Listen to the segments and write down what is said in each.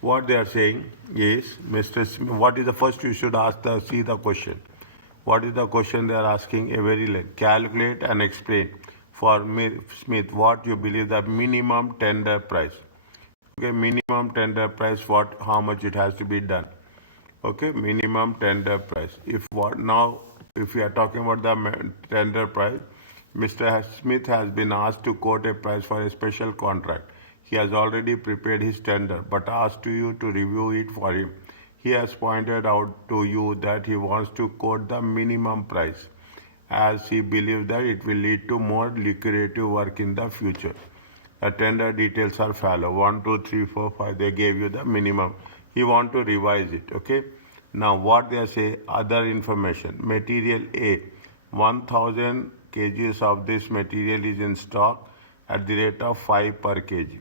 What they are saying is, Mr. Smith, what is the first you should ask see the question. What is the question they are asking? A very length. Calculate and explain for Smith what you believe the minimum tender price. Okay, minimum tender price, how much it has to be done. Okay, minimum tender price. If we are talking about the tender price, Mr. Smith has been asked to quote a price for a special contract. He has already prepared his tender, but asked you to review it for him. He has pointed out to you that he wants to quote the minimum price, as he believes that it will lead to more lucrative work in the future. The tender details are follow 1, 2, 3, 4, 5. They gave you the minimum. He want to revise it. Okay. Now what they say, other information. Material A, 1000 kgs of this material is in stock at the rate of 5 per kg.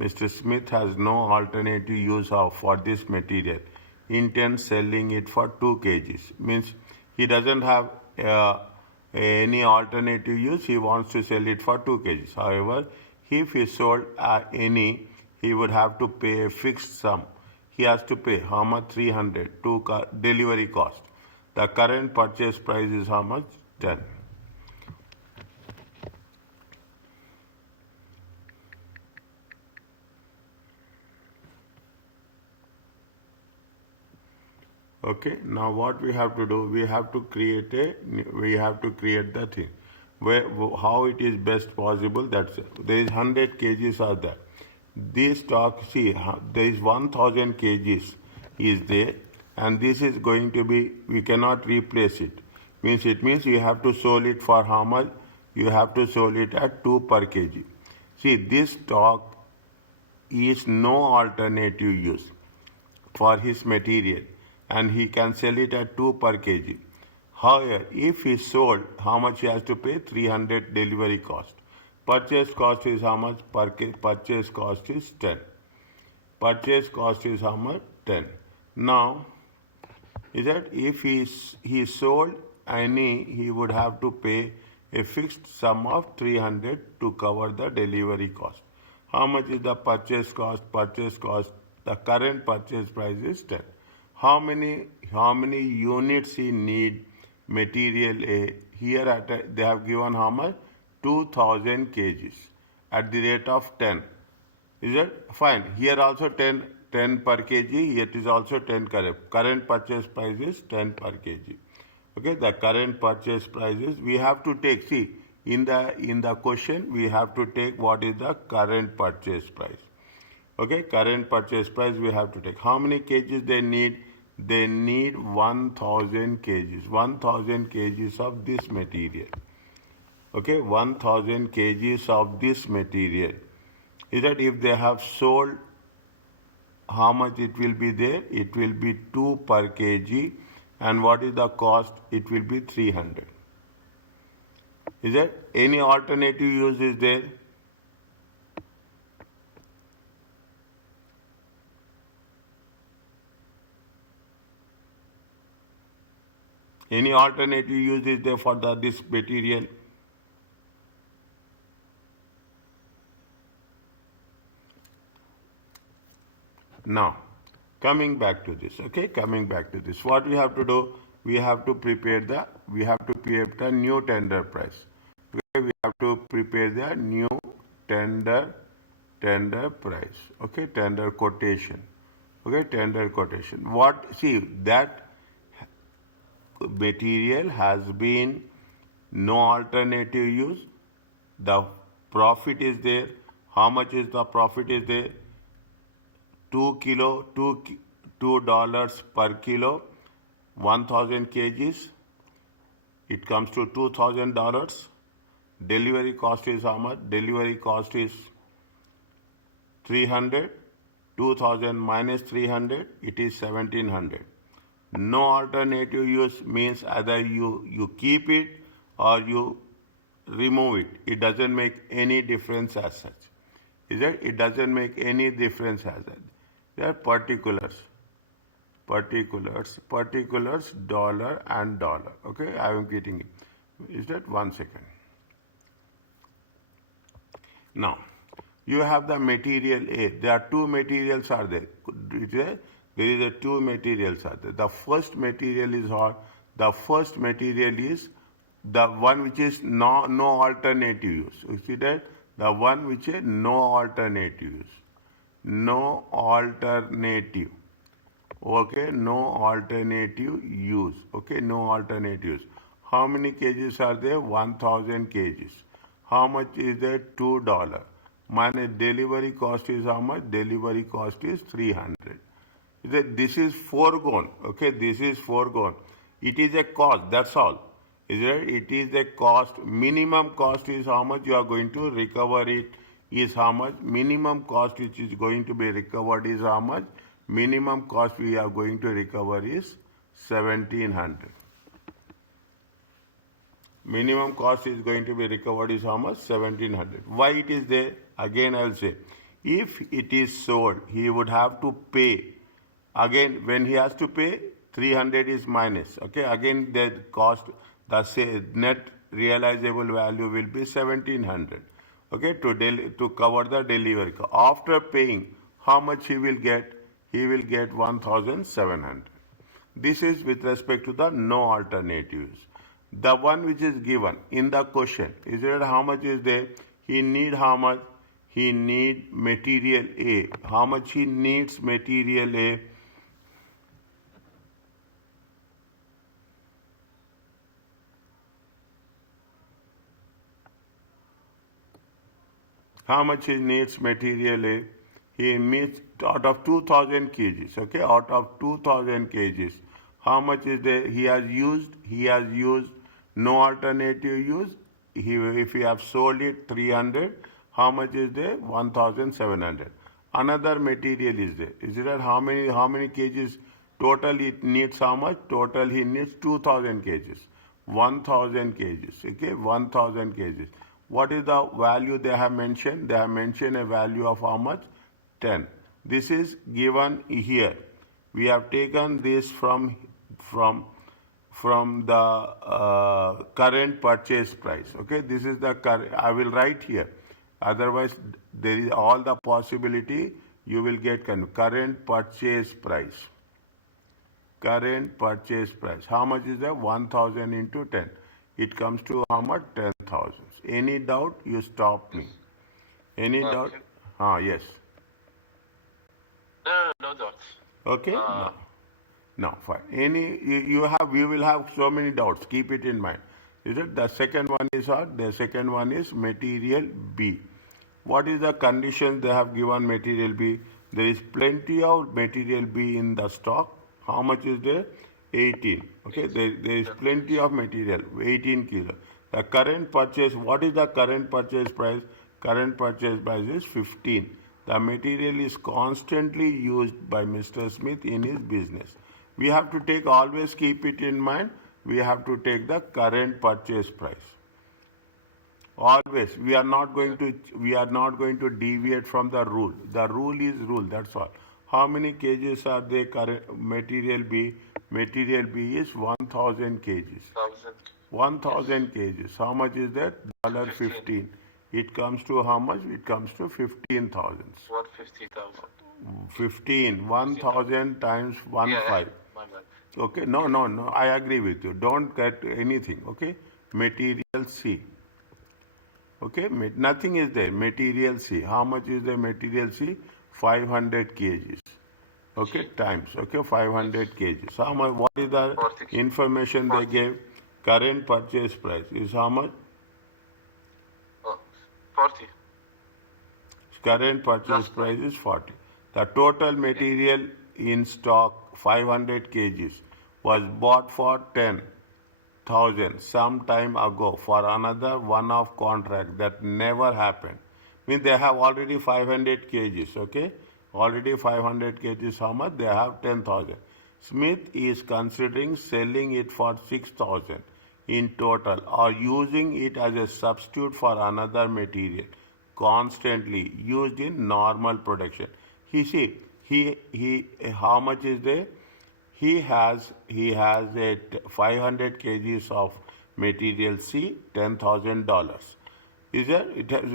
Mr. Smith has no alternative use for this material. Intends selling it for 2 kgs. Means he doesn't have any alternative use. He wants to sell it for 2 kgs. However, if he sold any, he would have to pay a fixed sum. He has to pay how much? 300 to delivery cost. The current purchase price is how much? 10. Okay, now what we have to do, we have to create the thing. How it is best possible, that's it. There is 100 kgs are there. This stock, see, there is 1000 kgs is there, and this is going to be, we cannot replace it. It means you have to sell it for how much? You have to sell it at 2 per kg. See, this stock is no alternative use for his material, and he can sell it at 2 per kg. However, if he sold, how much he has to pay? 300 delivery cost. Purchase cost is how much? Purchase cost is 10. Purchase cost is how much? 10. Now, is that if he sold any, he would have to pay a fixed sum of 300 to cover the delivery cost. How much is the purchase cost? Purchase cost, the current purchase price is 10. How many units he need? Material A. Here they have given how much? 2000 kgs at the rate of 10. Is it fine? Here also 10 per kg. Here it is also 10 correct. Current purchase price is 10 per kg. Okay, the current purchase price is, we have to take, see, in the question we have to take what is the current purchase price. Okay, current purchase price we have to take. How many kgs they need? They need 1000 kgs. 1000 kgs of this material. Okay, 1000 kgs of this material. Is that if they have sold, how much it will be there? It will be 2 per kg. And what is the cost? It will be 300. Is there any alternative use is there? Any alternative use is there for this material? Now, coming back to this, okay, what we have to do, we have to prepare the new tender price. Okay, we have to prepare the new tender price. Okay, tender quotation. Okay, tender quotation. That material has been no alternative use. The profit is there. How much is the profit is there? $2 per kilo, 1000 kgs. It comes to $2,000. Delivery cost is how much? Delivery cost is 300. 2000 minus 300, it is 1700. No alternative use means either you keep it or you remove it. It doesn't make any difference as such. Is that? It doesn't make any difference as such. There are particulars, dollar and dollar. Okay, I am getting it. Is that? 1 second. Now, You have the material A. There are two materials are there. There is a two materials are there. The first material is what? The first material is the one which is no alternative use. You see that? The one which is no alternative use. No alternative. Okay, no alternative use. Okay, no alternative use. How many kgs are there? 1000 kgs. How much is that? $2. My delivery cost is how much? Delivery cost is 300. This is foregone. Okay, this is foregone. It is a cost. That's all. Is it? It is a cost. Minimum cost is how much you are going to recover it. Is how much? Minimum cost which is going to be recovered is how much? Minimum cost we are going to recover is 1700. Minimum cost is going to be recovered is how much? 1700. Why it is there? Again I will say, if it is sold, he would have to pay. Again, when he has to pay, 300 is minus. Okay, again the cost, the net realizable value will be 1700. Okay, to cover the delivery cost. After paying, how much he will get? He will get 1700. This is with respect to the no alternatives. The one which is given in the question, is it how much is there? He need how much? He need material A. How much he needs material A? How much he needs material A? He needs out of 2000 kgs. Okay, out of 2000 kgs. How much is there? He has used no alternative use. If he have sold it 300, how much is there? 1700. Another material is there. Is it how many kgs total it needs? How much? Total he needs 2000 kgs. 1000 kgs. Okay, 1000 kgs. What is the value they have mentioned? They have mentioned a value of how much? 10. This is given here. We have taken this from the current purchase price. Okay, this is the I will write here. Otherwise, there is all the possibility you will get current purchase price. Current purchase price. How much is that? 1000 into 10. It comes to how much? 10,000. Any doubt? You stop me. Any doubt? Yes. No doubt. Okay. No, fine. We will have so many doubts. Keep it in mind. Is it? The second one is what? The second one is material B. What is the condition they have given material B? There is plenty of material B in the stock. How much is there? 18. Okay, there is plenty of material, 18 kilo. The current purchase, what is the current purchase price? Current purchase price is 15. The material is constantly used by Mr. Smith in his business. We have to take, always keep it in mind, we have to take the current purchase price. Always, we are not going to deviate from the rule. The rule is rule, that's all. How many kgs are there? Material B. Material B is 1000 kgs. 1000 kgs. How much is that? $15. It comes to how much? It comes to 15,000. What 50,000? 15. 1000 times 1 5. Okay. No. I agree with you. Don't get anything. Okay. Material C. Okay. Nothing is there. Material C. How much is the material C? 500 kgs. Okay, times. Okay, 500 kgs. So how much? What is the information they gave? Current purchase price is how much? 40. Current purchase price is 40. The total material in stock, 500 kgs, was bought for 10,000 some time ago for another one-off contract that never happened. Means they have already 500 kgs, okay? Already 500 kgs, how much? They have 10,000. Smith is considering selling it for 6,000 in total or using it as a substitute for another material constantly used in normal production. How much is there? He has a 500 kgs of material C, $10,000. Is there?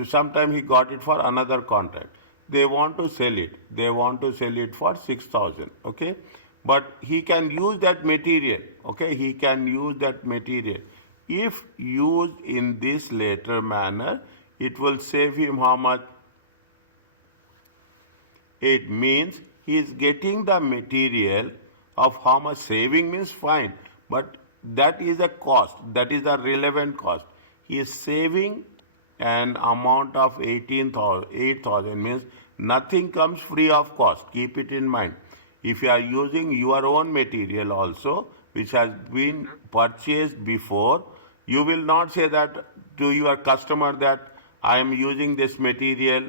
Sometime he got it for another contract. They want to sell it. They want to sell it for 6,000. Okay, but he can use that material. Okay, he can use that material. If used in this later manner, it will save him how much? It means he is getting the material of how much saving means fine, but that is a cost, that is a relevant cost. He is saving an amount of 8,000 means nothing comes free of cost. Keep it in mind. If you are using your own material also, which has been purchased before, you will not say that to your customer that I am using this material,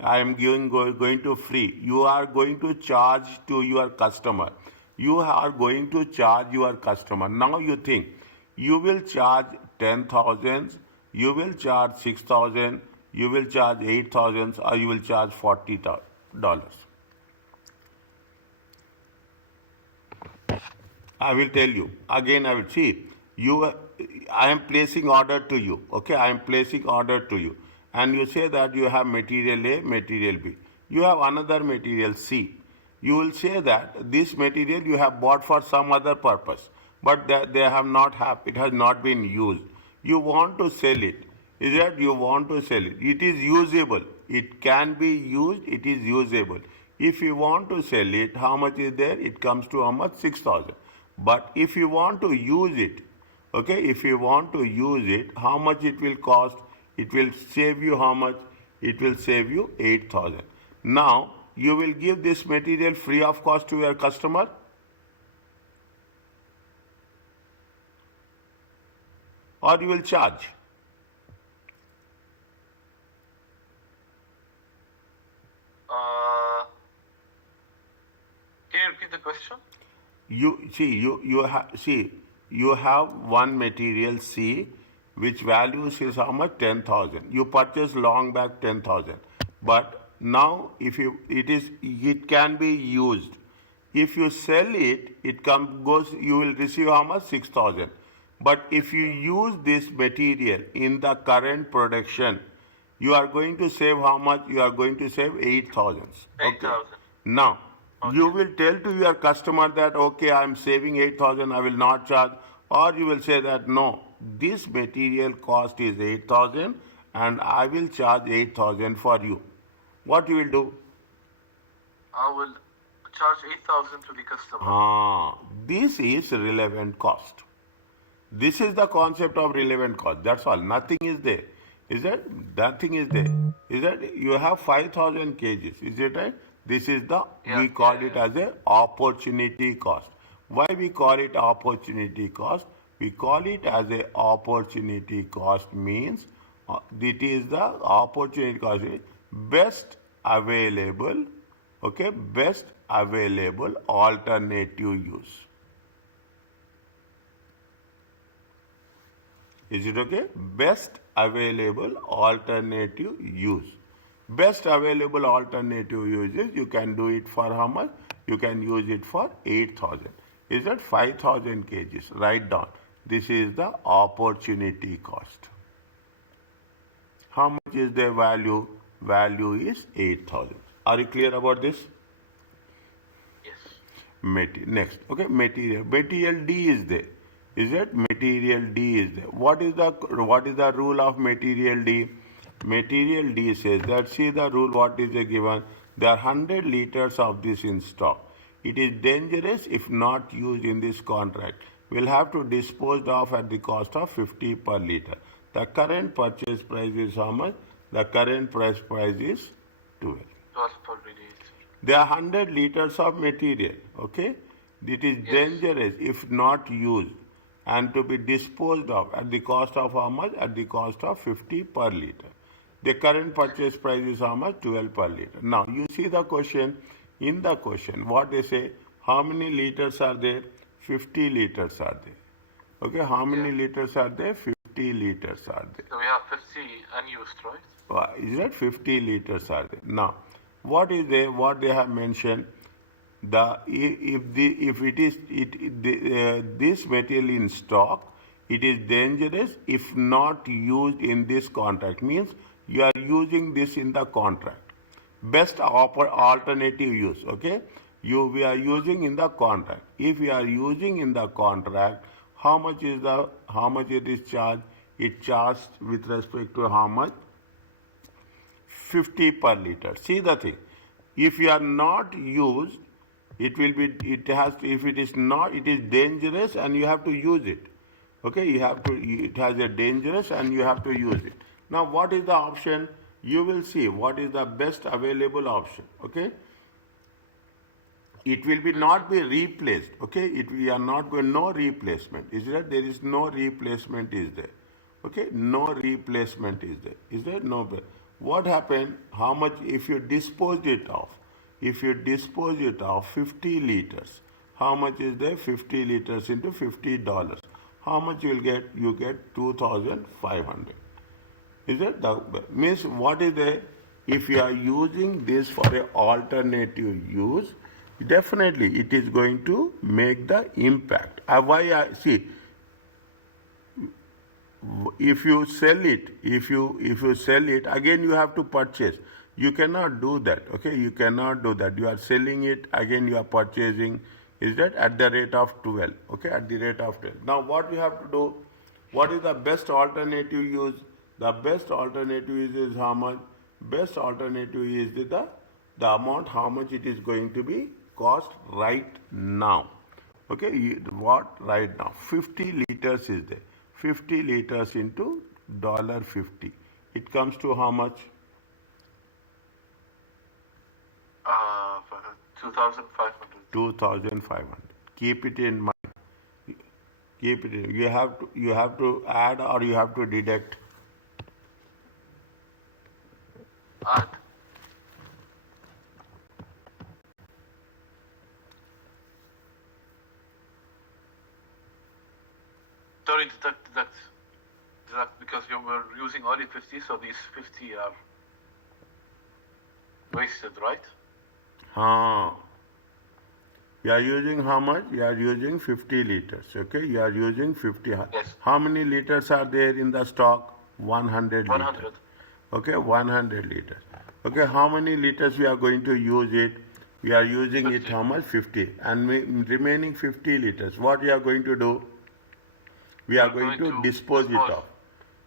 I am going to free. You are going to charge to your customer. You are going to charge your customer. Now you think, you will charge 10,000, you will charge 6,000, you will charge 8,000, or you will charge $40. I will tell you. Again, I will see. I am placing order to you. Okay, I am placing order to you. And you say that you have material A, material B. You have another material C. You will say that this material you have bought for some other purpose, but it has not been used. You want to sell it. Is that you want to sell it? It is usable. It can be used. It is usable. If you want to sell it, how much is there? It comes to how much? 6,000. But if you want to use it, okay, if you want to use it, how much it will cost? It will save you how much? It will save you 8,000. Now, you will give this material free of cost to your customer? Or you will charge? Can you repeat the question? You have one material C, which values is how much? 10,000. You purchased long back 10,000, but now it can be used. If you sell it, you will receive how much? 6,000. But if you use this material in the current production, you are going to save how much? You are going to save 8,000. Okay. 8,000. Now, you will tell to your customer that, okay, I am saving 8,000, I will not charge. Or you will say that, no, this material cost is 8,000 and I will charge 8,000 for you. What you will do? I will charge 8,000 to the customer. This is relevant cost. This is the concept of relevant cost. That's all. Nothing is there. Is that? Nothing is there. Is that? You have 5,000 kgs. Is it right? This is we call it as a opportunity cost. Why we call it opportunity cost? We call it as a opportunity cost means it is the opportunity cost best available, okay, best available alternative use. Is it okay? Best available alternative use. Best available alternative uses, you can do it for how much? You can use it for 8,000. Is that 5,000 kgs? Write down. This is the opportunity cost. How much is the value? Value is 8,000. Are you clear about this? Yes. Next, okay, material. Material D is there. Is that material D is there? What is the rule of material D? Material D says that, see the rule what is given. There are 100 liters of this in stock. It is dangerous if not used in this contract. We'll have to dispose of at the cost of 50 per liter. The current purchase price is how much? The current price is 12. 12 per liter. There are 100 liters of material. Okay? It is dangerous if not used and to be disposed of at the cost of how much? At the cost of 50 per liter. The current purchase price is how much? 12 per liter. Now, you see the question. In the question, what they say, how many liters are there? 50 liters are there. Okay, how many liters are there? 50 liters are there. So we have 50 unused, right? Is that 50 liters are there? Now, what they have mentioned, this material in stock, It is dangerous if not used in this contract. Means you are using this in the contract. Best alternative use. Okay, we are using in the contract. If we are using in the contract, how much it is charged? It charged with respect to how much? 50 per liter. See the thing. If you are not used, if it is not, it is dangerous and you have to use it. Okay, it has a dangerous and you have to use it. Now, what is the option? You will see what is the best available option. Okay, it will be not be replaced. Okay, we are not going, no replacement. Is there? There is no replacement is there. Okay, no replacement is there. Is there? No. What happened? How much if you dispose it of? If you dispose it of 50 liters, how much is there? 50 liters into $50. How much you will get? You get 2,500. Is it? Means what is there? If you are using this for an alternative use, definitely it is going to make the impact. See, if you sell it, if you sell it, again you have to purchase. You cannot do that. Okay, you cannot do that. You are selling it, again you are purchasing. Is that at the rate of 12? Okay, at the rate of 12. Now what we have to do? What is the best alternative use? The best alternative is how much? Best alternative is the amount how much it is going to be cost right now. Okay, what right now? 50 liters is there. 50 liters into $50. It comes to how much? 2,500. 2,500. Keep it in mind. Keep it in. You have to add or you have to deduct. Add. Sorry, deduct because you were using only 50, so these 50 are wasted, right? You are using how much? You are using 50 liters. Okay, you are using 50. Yes. How many liters are there in the stock? 100 liters. 100. Okay, 100 liters. Okay, how many liters we are going to use it? We are using 50. It how much? 50. And remaining 50 liters, what we are going to do? We are going to dispose it off.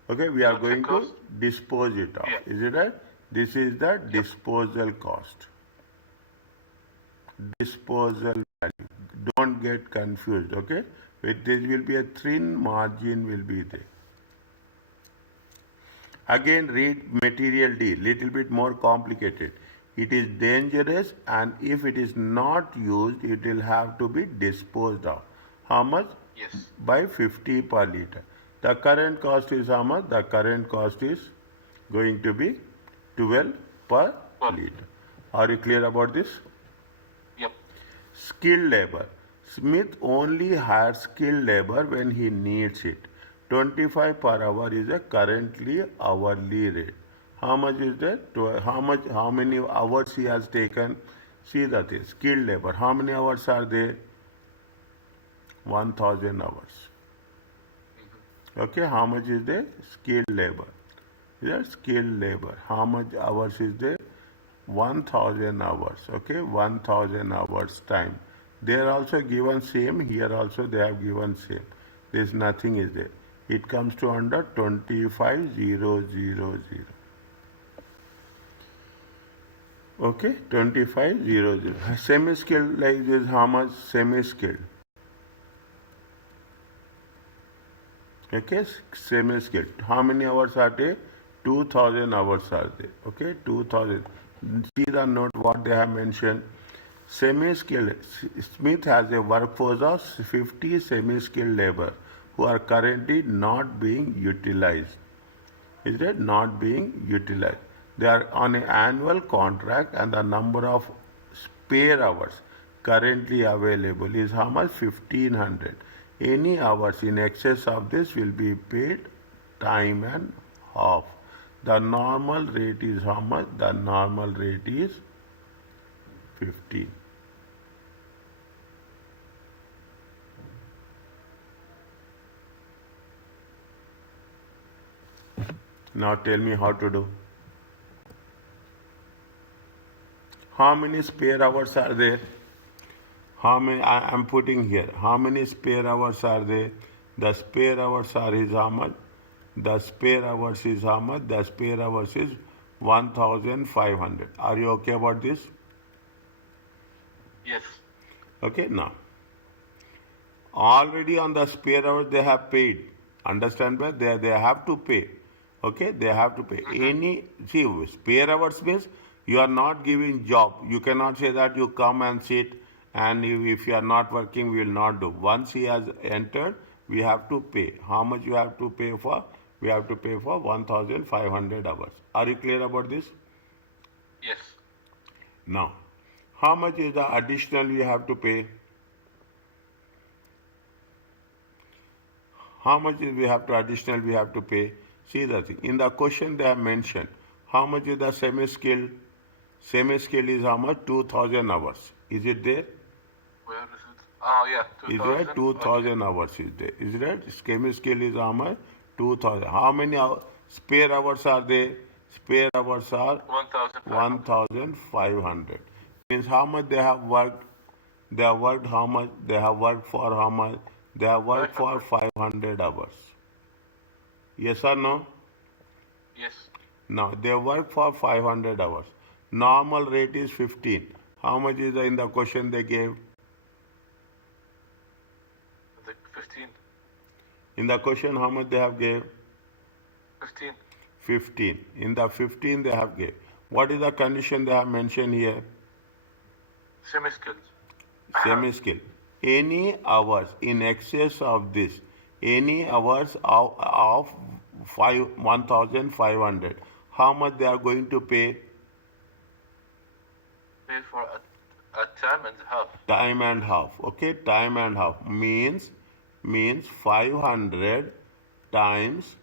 Okay, we are going to dispose it off. Yeah. Is it right? This is the disposal cost. Disposal value. Don't get confused. Okay, there will be a thin margin will be there. Again, read material D. Little bit more complicated. It is dangerous, and if it is not used, it will have to be disposed of. How much? Yes. By 50 per liter. The current cost is how much? The current cost is going to be 12 per liter. Are you clear about this? Yep. Skilled labor. Smith only hires skilled labor when he needs it. 25 per hour is a currently hourly rate. How much is that? How many hours he has taken? See that is skilled labor. How many hours are there? 1,000 hours. Okay, how much is there? Skilled labor. Yes, skilled labor. How much hours is there? 1,000 hours. Okay, 1,000 hours time. They are also given same. Here also they have given same. There is nothing is there. It comes to under 25,000. Okay, 25,000. Semi-skilled like this, how much? Semi-skilled. Okay, semi-skilled. How many hours are there? 2,000 hours are there. Okay, 2,000. See the note what they have mentioned. Semi-skilled. Smith has a workforce of 50 semi-skilled labor who are currently not being utilized. Is it not being utilized? They are on an annual contract, and the number of spare hours currently available is how much? 1,500. Any hours in excess of this will be paid time and half. The normal rate is how much? The normal rate is 15. Now tell me how to do. How many spare hours are there? How many I am putting here? How many spare hours are there? The spare hours are is how much? The spare hours is how much? The spare hours is 1,500. Are you okay about this? Yes. Okay, now. Already on the spare hours they have paid. Understand that? They have to pay. Okay, they have to pay. Spare hours means you are not giving job. You cannot say that you come and sit and if you are not working, we will not do. Once he has entered, we have to pay. How much you have to pay for? We have to pay for 1,500 hours. Are you clear about this? Yes. Now, how much is the additional you have to pay? How much is we have to additional we have to pay? See the thing. In the question they have mentioned, how much is the semi-skilled? Semi-skilled is how much? 2,000 hours. Is it there? Where is it? Oh, yeah, 2,000. Is there 2,000 hours is there? Is it? Semi-skilled is how much? 2,000. How many spare hours are there? Spare hours are 1,500. Means how much they have worked? They have worked how much? They have worked for how much? They have worked for 500 hours. Yes or no? Yes. Now, they work for 500 hours. Normal rate is 15. How much is in the question they gave? The 15. In the question, how much they have gave? 15. 15. In the 15 they have gave. What is the condition they have mentioned here? Semi-skilled. Semi-skill. Any hours in excess of this, any hours of 1,500, how much they are going to pay? Pay for a time and a half. Time and half. Okay, time and half means 500 times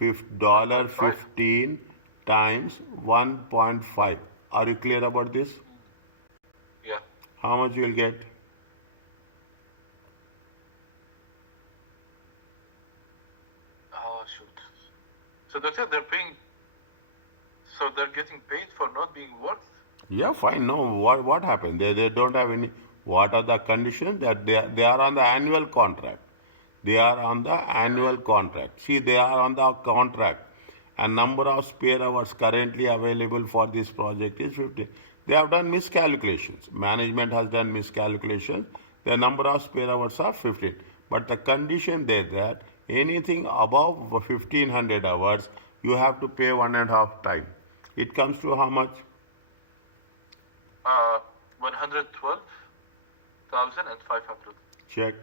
$15 times 1.5. Are you clear about this? Yeah. How much you will get? Oh, shoot. So that's it, they're paying. So they're getting paid for not being worked? Yeah, fine. No, what happened? They don't have any. What are the conditions? That they are on the annual contract. They are on the annual contract. See, they are on the contract. And number of spare hours currently available for this project is 50. They have done miscalculations. Management has done miscalculations. The number of spare hours are 15. But the condition there that anything above 1,500 hours, you have to pay 1.5 time. It comes to how much? 112,500. Check.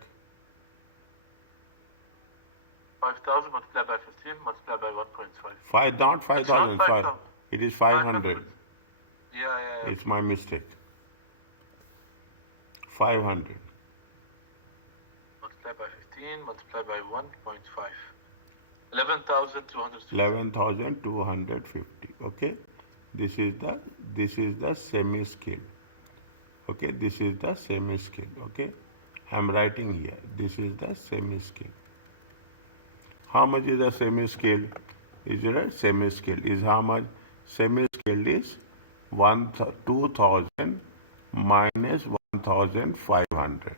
5,000 multiplied by 15 multiplied by 1.5. Not 5,000. It's not 5,000. It is 500. Yeah. It's my mistake. 500. Multiplied by 15 multiplied by 1.5. 11,250. 11,250. Okay. This is the semi-scale. Okay. This is the semi-scale. Okay. I'm writing here. This is the semi-scale. How much is the semi-scale? Is it a semi-scale? Is how much? Semi-scale is 2,000 minus 1,500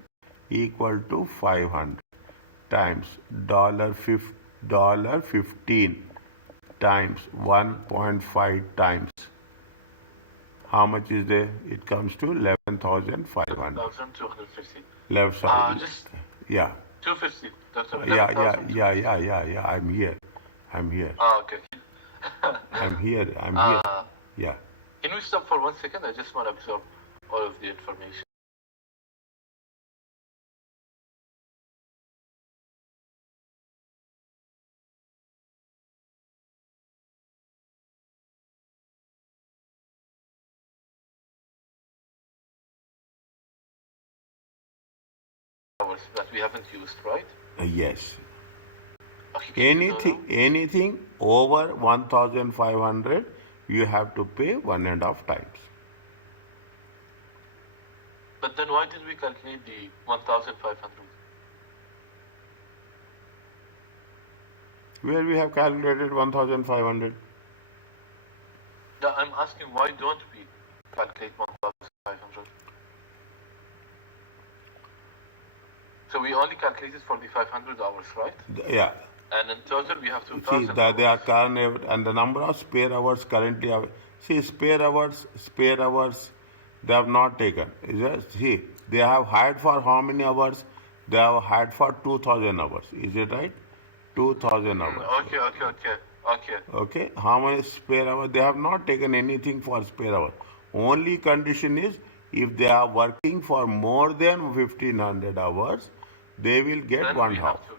equal to 500 times $15 times 1.5 times. How much is there? It comes to 11,500. 11,250. Left side. Just Yeah. 250. That's Yeah. I'm here. Oh, okay. I'm here. Yeah. Can we stop for 1 second? I just want to absorb all of the information. Hours that we haven't used, right? Yes. Okay, Anything over 1,500, you have to pay 1.5 times. But then why did we calculate the 1,500? where we have calculated 1,500. Yeah, I'm asking why don't we calculate 1,500? So we only calculated for the 500 hours, right? Yeah. And in total we have See, 2,000 they are hours. current, and the number of spare hours currently. See, spare hours, they have not taken. See, they have hired for how many hours? They have hired for 2,000 hours. Is it right? 2,000 hours. Okay. Okay, how many spare hours? They have not taken anything for spare hour. Only condition is if they are working for more than 1,500 hours, they will get Then one we half. have to.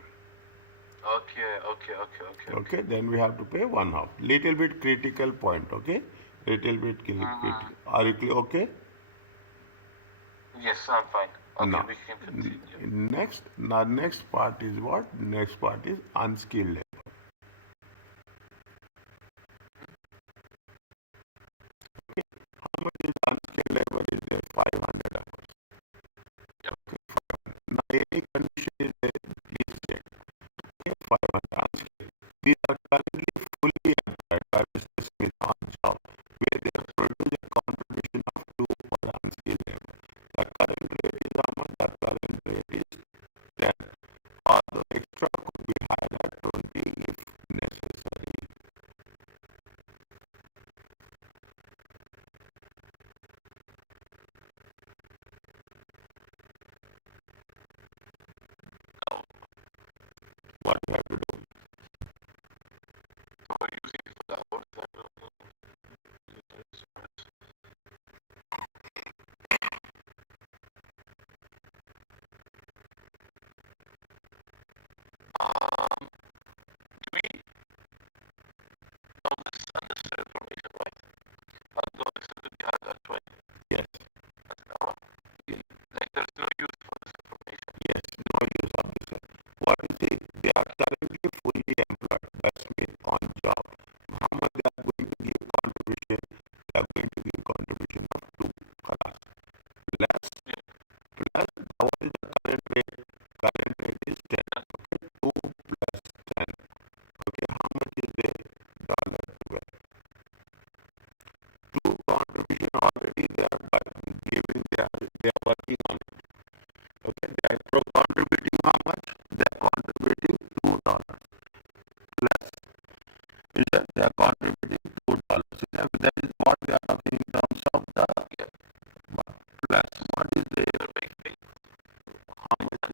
Okay. Okay, then we have to pay one half. Little bit critical point. Okay, little bit critical. Are you okay? Yes, I'm fine. Okay, Now, we can continue. next part is what? Next part is unskilled labor. How much is unskilled labor? Is there 500 hours? Yep. Now, any condition is there? Please check. Okay, 500 unskilled. These are currently fully employed by Mr. Smith on job, where they have produced a contribution of 2 for unskilled labor. The current rate is how much? The current rate is 10. Although extra could be higher at 20 if necessary. What we have to do? So we're using it for the hours. I don't know. Do we know this unnecessary information, right? Although extra could be higher at 20 Yes, an hour. Like there's no use for this information. yes, no use of this one. What is it? They are currently fully employed by Smith on job. How much they are going to give contribution? They are going to give contribution of 2 class. Less, what is the current rate? Current rate is 10. Okay, 2 plus 10. Okay, how much is the dollar 12? 2 contribution already there, but giving they are working on it. Okay, they are contributing how much? They are contributing $2 plus. Is that they are contributing $2? That is what we are talking in terms of the plus. What is the how much?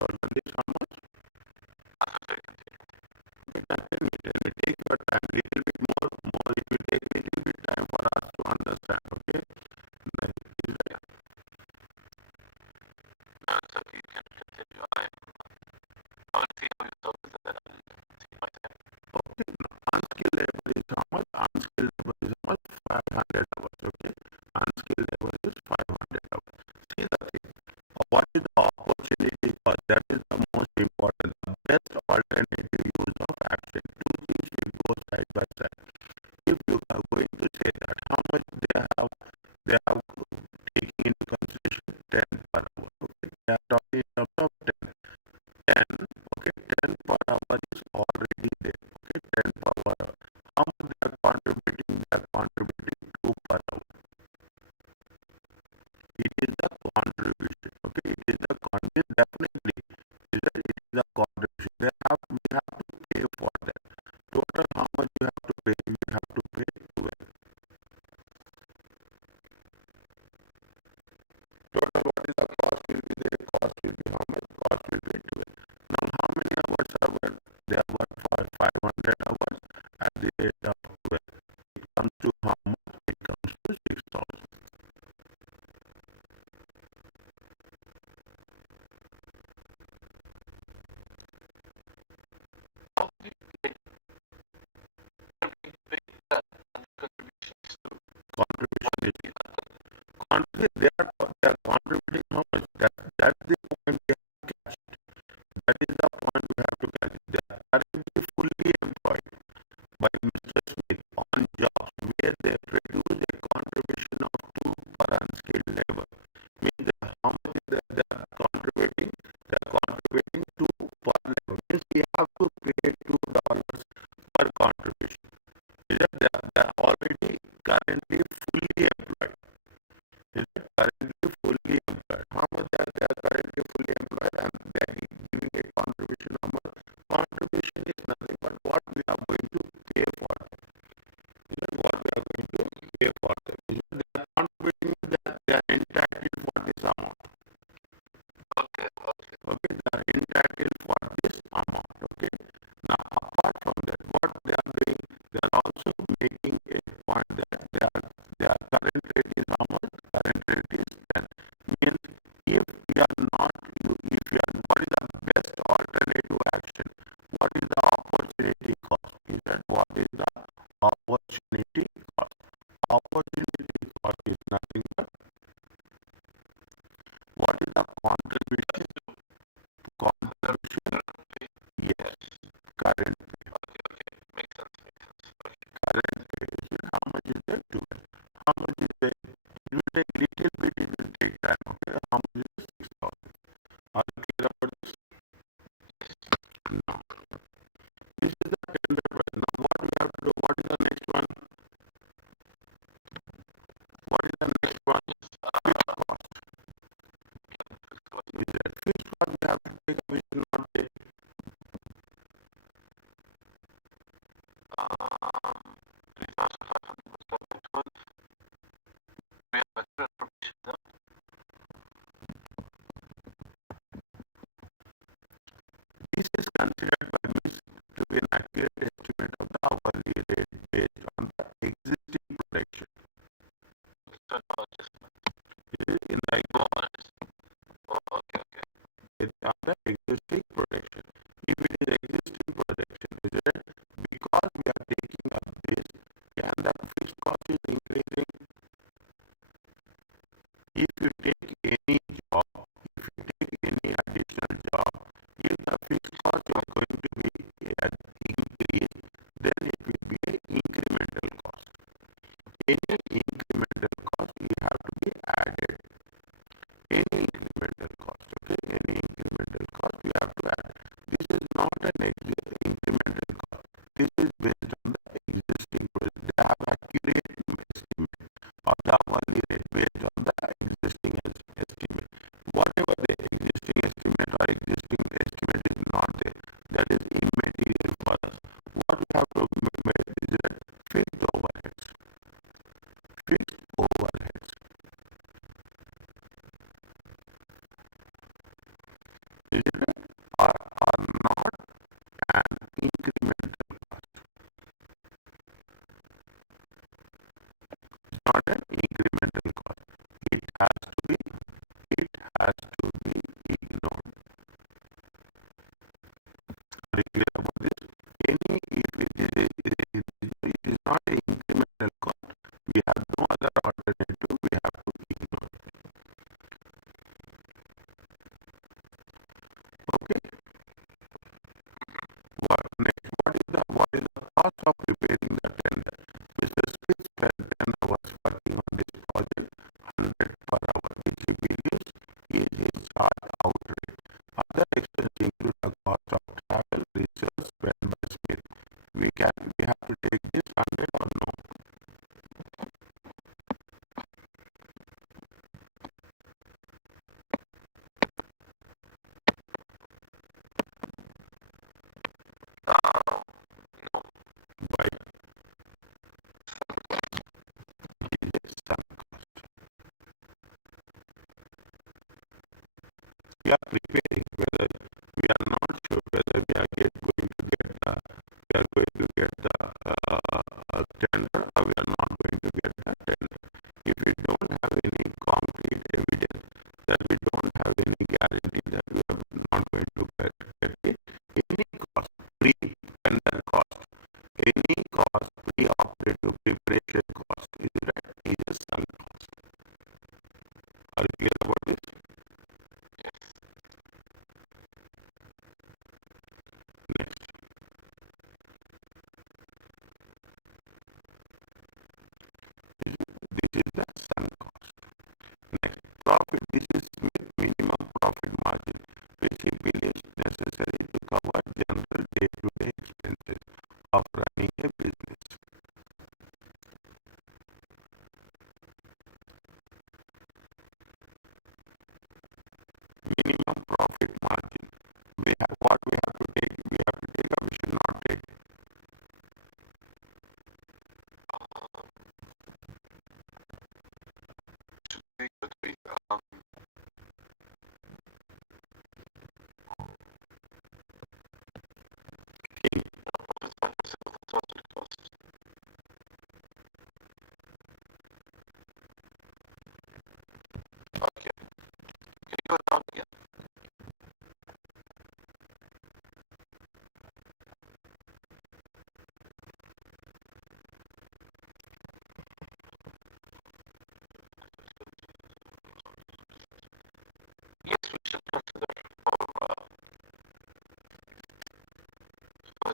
Total is how much? Take your time, little bit more. It will take little bit time for us to understand. Okay. No, it's okay. You can continue. I'll see how you solve this and then I'll take my time. Okay. Unskilled labor is how much? Unskilled labor is how much? 500 hours. Okay. Unskilled labor is 500 hours. See the thing. What is the opportunity cost? That is the most important. The best alternative use of action. Two things will go side by side. If you are going to say that how much they have taken into consideration 10 per hour. Okay. They are talking in terms of 10. 10. Okay. 10 per hour is already there. Okay. 10 per hour. How much they are contributing? They are contributing 2 per hour. It is the contribution. Okay. It is the contribution. Definitely. It is the contribution. We have to pay for that. Total how much you have to pay? You have to pay 12. Total what is the cost will be there? Cost will be how much? Cost will be 12. Now how many hours are worked? They are worked for 500 hours at the rate of 12. It comes to how much? It comes to 6,000. How do you like pay that and contributions to Contribution is they are contributing how much? That's the point we have to catch. That is the point we have to catch. They are currently fully employed by Mr. Smith on jobs where they produce a contribution of 2 per unskilled labor. Means that how much they are contributing? They are contributing 2 per labor. Means we have to pay a fully employed and they are giving a contribution number. Contribution is nothing but what we are going to pay for them. This is what we are going to pay for them. They are contributing that they are entitled for this amount. Okay. Okay, they are entitled for this amount. Okay. Now, apart from that, what they are doing, they are also making a point that their current rate is how much? Current rate is 10. Means if we are not, if you are, what is the best alternative action? What is the opportunity cost? Is that what is the opportunity cost? Opportunity cost is nothing but what is the contribution? Contribution? Yes, current pay. Okay. Makes sense. Current pay is how much is that? 12. How much is that? It will take little bit, it will take time. Okay, how much is 6,000? Are you clear about this? No. This is the tender price. Now what we have to do? What is the next one? What is the next one? Fixed cost. Is that fixed cost we have to take, we should not take. 3,500 we have extra information now. This is considered by me to be an accurate estimate of the hourly rate based on the existing production. In the Okay. it's on the existing production. If it is existing production, is it because we are taking up this, can the fixed cost is increasing? If you take any job, if you take any additional job, if the fixed cost is going to be increased, then it will be an incremental cost. Any incremental cost you have to be added. Any incremental cost, okay? Any incremental cost you have to add. This is not an incremental cost. This is based on the existing cost. They have accurate estimate of the hourly rate based on the existing estimate. Whatever the existing estimate or existing estimate is not there, that is immaterial for us. What we have to make is that fixed overheads. Fixed overheads. Is it right? Are not an incremental cost. It's not an incremental cost. It has to be ignored. Are you clear about this? Any if it is not an incremental cost, we have no other alternative, we have to ignore it. Okay? What next? What is the cost of preparing the tender? Mr. Smith spent 10 hours working on this project, 100 per hour, which he believes is his charge out rate. Other expenses include the cost of travel, research spent by Smith. We have to take this 100 or no? Why? It is sunk cost. We are preparing whether we are not sure whether we are going to get the tender or we are not going to get the tender. If we don't have any concrete evidence, that we don't have any guarantee that we are not going to get it, any cost, pre-tender cost, any cost, pre-operative preparation cost, is a sunk cost. Are you clear about this? Next. This is the sunk cost. Next, profit. This is minimum profit margin, which he believes necessary to cover general day-to-day expenses of running a business. minimum profit margin. What we have to take, we have to take or we should not take. Between Okay. 5% of the total cost. Okay. Can you go down again? Yes, we should consider to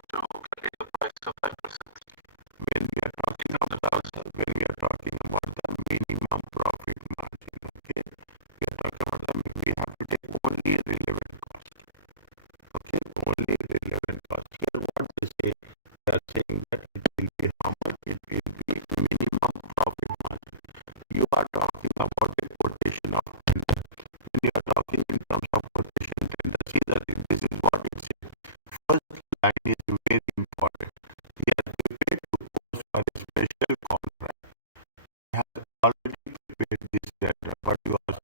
calculate the price of 5%. When we are talking about the minimum profit margin, okay, we are talking about we have to take only relevant cost. Okay, only relevant cost. Here, what they say, they are saying that it will be how much? It will be minimum profit margin. You are talking about a quotation of tender. When you are talking in terms of quotation tender, see that this is what it says. First line is very important. He has prepared to post for a special contract. He has already prepared this tender, but he wants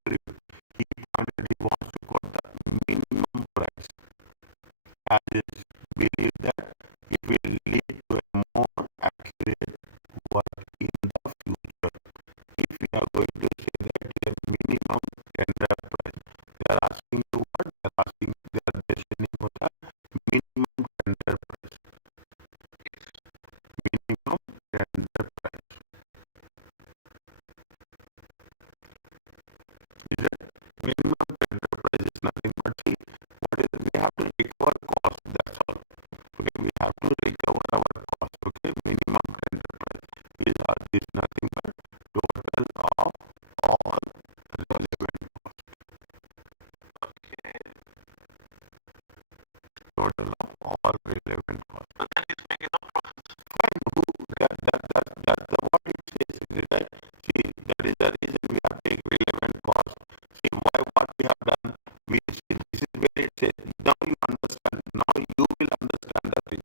to quote the minimum price. As is believed that it will lead to a more accurate work in the future. If we are going to say that the minimum tender price, they are asking you what? They are asking, they are mentioning what the minimum tender price. Minimum tender price. Is it? Minimum tender price is nothing but see, what is it? We have to recover cost, that's all. Okay, we have to recover our cost. Okay, minimum tender price is nothing but total of all relevant cost. Okay. Total of all relevant cost. But then he's making no profit. Fine, that's the what it says, right? See, that is the reason we have to take relevant cost. See, what we have done, we see, this is where it says, now you understand, now you will understand the thing.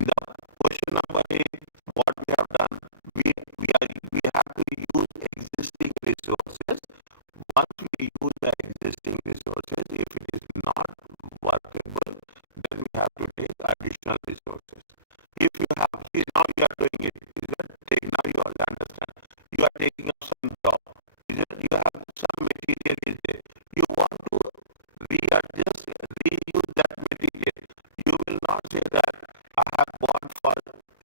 In the question number A, what we have done, we have to use existing resources. Once we use the existing resources, if it is not workable, then we have to take additional resources. If you have, see, now you are doing it, is it? Now you all understand. You are taking up some job, is it? You have some material is there. You want to reuse that material. You will not say that I have gone for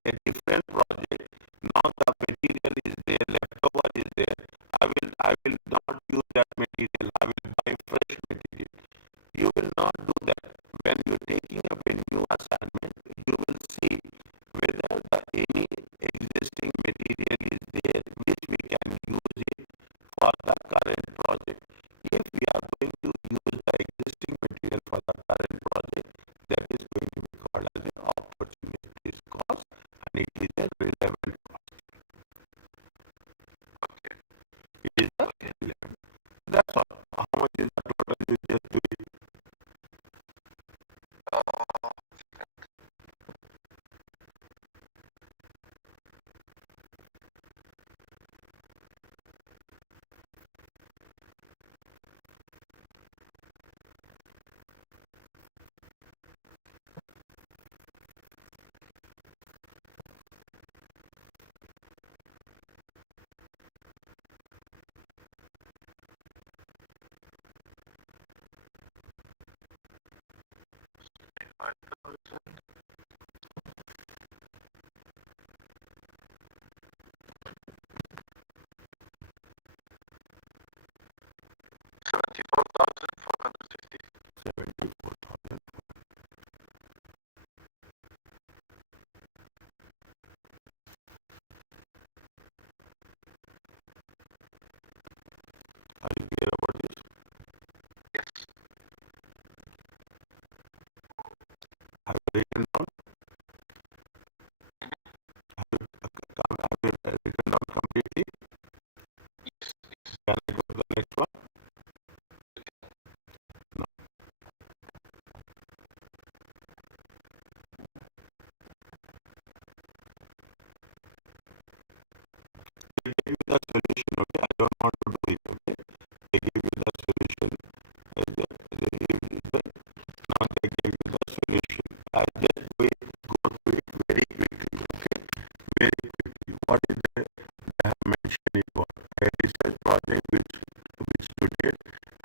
a different project. Now the material is there, leftover is there. I will not use that material. I will buy fresh material. You will not do that. When you are taking up a new assignment, you will see whether any existing material is there which we can use it for the current project. If we are going to use the existing material for the current project, that is going to be called as an opportunity cost, and it is a relevant cost. Okay. It is a relevant. That's all. How much is the total? You just do it. $74,450. 74,000. Are you clear about this? Yes. Have you written down? Have you written down completely? Yes. Can I go to the next one? project which today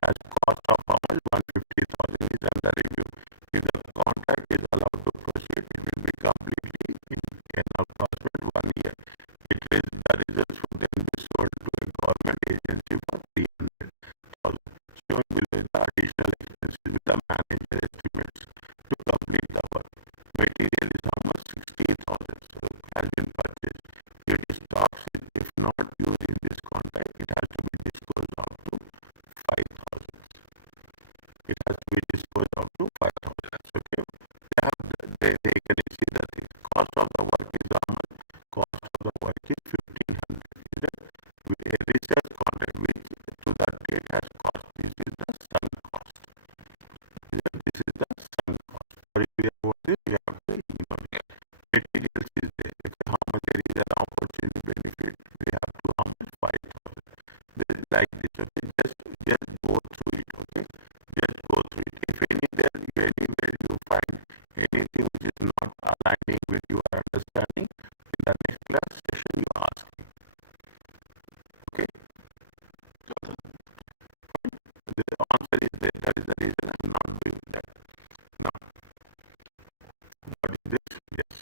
has cost of how much? 150,000 is under review. If the contract is allowed to proceed, it will be completely in approximate 1 year. The results would then be sold to a government agency for 300,000. Shown below is the additional expenses with the manager estimates to complete the work. Material is how much? 60,000. So has been purchased. If it stocks if not used in this contract, it has to be disposed of to 5,000. It has to be disposed of to 5,000. Okay. They can see that the cost of the work is how much? Cost of the work is 1,500. Is that a research contract which to that date has cost? This is the sunk cost. This is the sunk cost. Or if we have what this, we have to materials is there. If how much there is an opportunity benefit, we have to how much? 5,000. This is like this. Okay. Just go through it. Okay. Just go through it. If anywhere you find anything which is not aligning with your understanding, in the next class session you ask me. Okay. The answer is there. That is the reason I'm not doing that. Now, what is this? Yes.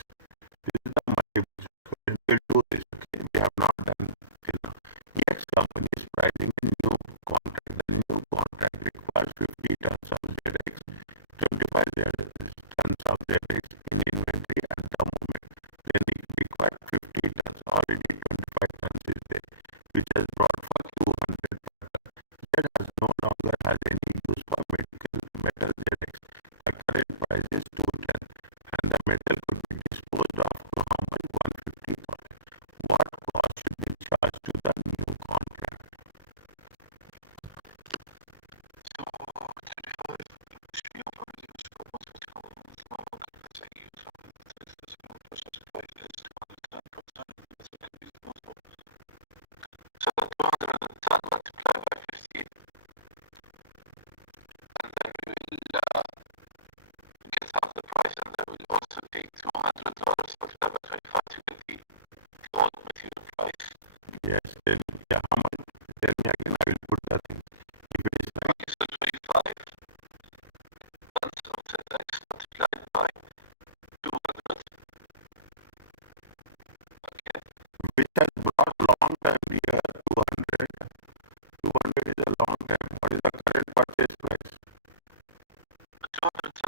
This is the multiple question. We'll do this. Okay. We have not done till now. Yes, company is pricing a new contract. The new contract requires 50 tons of ZX, 25 tons of ZX in inventory at the moment. Then it requires 50 tons. Already 25 tons is there, which has brought for 200 per ton. Z has no longer has any use for metal ZX. The current price is 210, and the metal could be disposed of to how much? 150,000. What cost should be charged to the new contract? Yes, tell me. Yeah, how much? Tell me again. I will put that in. If it is like which has brought long time here, 200. 200 is a long time. What is the current purchase price? 210.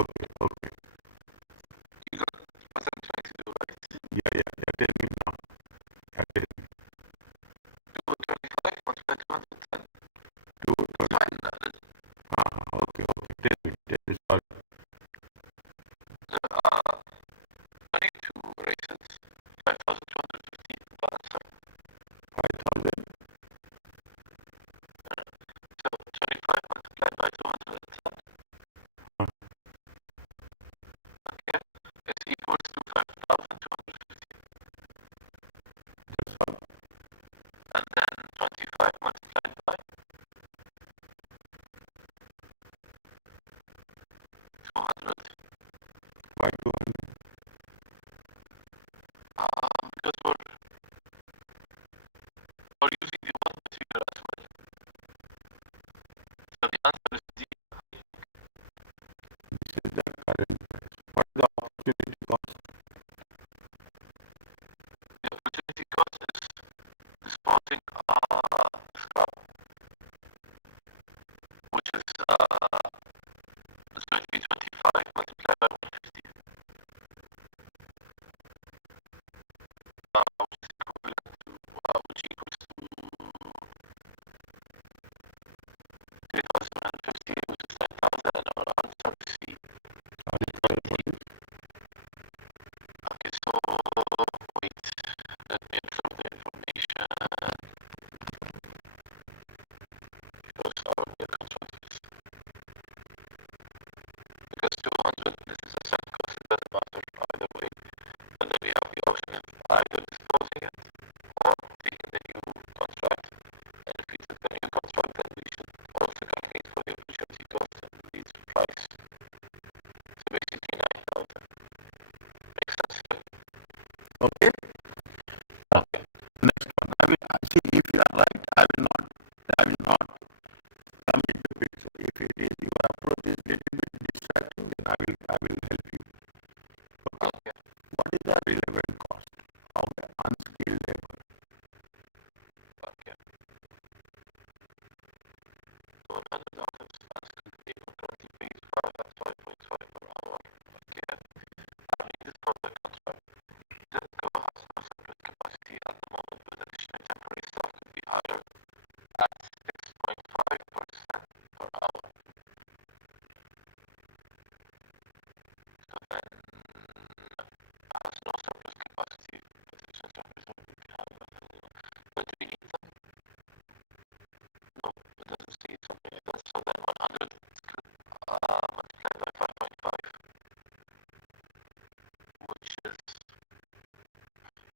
Okay, okay. Yeah. Tell me now. Yeah, tell me. 220. Okay. Tell me. Sorry. 5,000.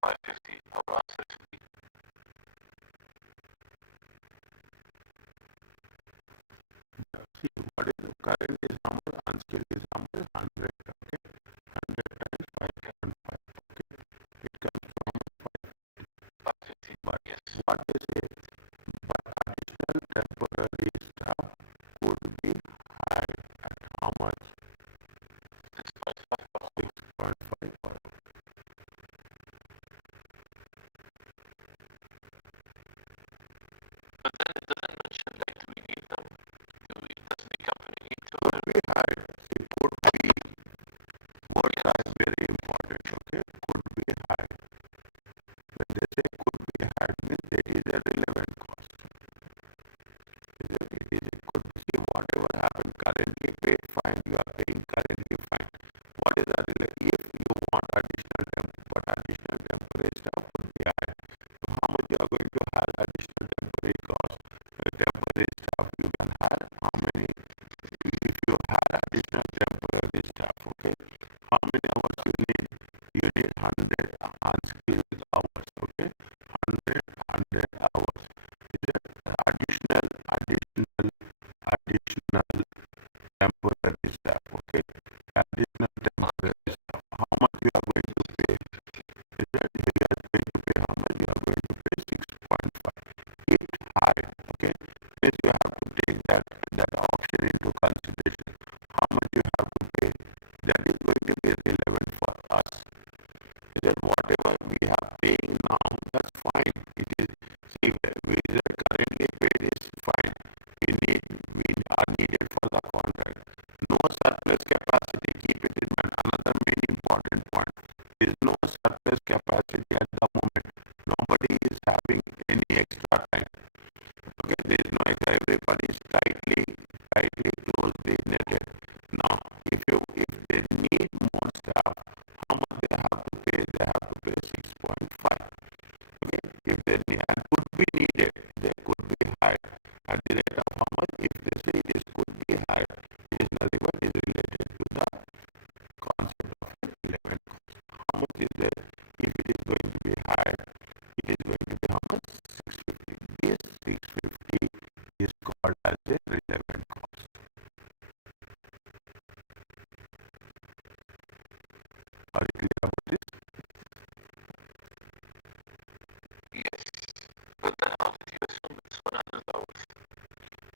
550. Our answer is B. See, what is the current is how much, unskilled is how much, 100. Okay, 100 times 5.5. Okay, it comes from 550. but Yes. what they say, but additional temporary staff would be hired at how much? 6.5 per hour. 6.5 per hour. But then it doesn't mention, like, do we need them? Does the company need to Could be hired. It could be. Words are very important. Okay, could be hired. When they say could be hired, means that is a relevant cost. It could be, see, whatever happened currently paid, fine. You are paying currently, fine. What is that? If you want additional but additional temporary staff could be hired. So how much you are going to hire additional temporary cost? Temporary staff you can hire. How many? If you hire additional temporary staff, okay, how many hours you need? You need 100 unskilled hours, okay, 100 hours. Is it additional temporary staff, okay, additional temporary staff. How much you are going to pay? Is that you are going to pay how much? You are going to pay 6.5. If high, okay, means you have to take that option into consideration. How much you have to pay? That is going to be relevant for us. That whatever we are paying now, that's fine. It is, see, we are currently paid is fine. We are needed for the contract. No surplus capacity. Keep it in mind. Another very important point. There is no surplus capacity at the moment. Nobody is having any extra time. Okay, there is no extra. Everybody is tightly closely netted. Now, if they need more staff, how much they have to pay? They have to pay 6.5. Okay, if they need, and could be needed, they could be hired. At the rate of how much? If they say it is could be hired, it is nothing but is related to the concept of relevant cost. How much is there? If it is going to be hired, it is going to be how much? 650. This 650 is called as a relevant cost. Are you clear about this? Yes. But then how did you assume it's 100 hours?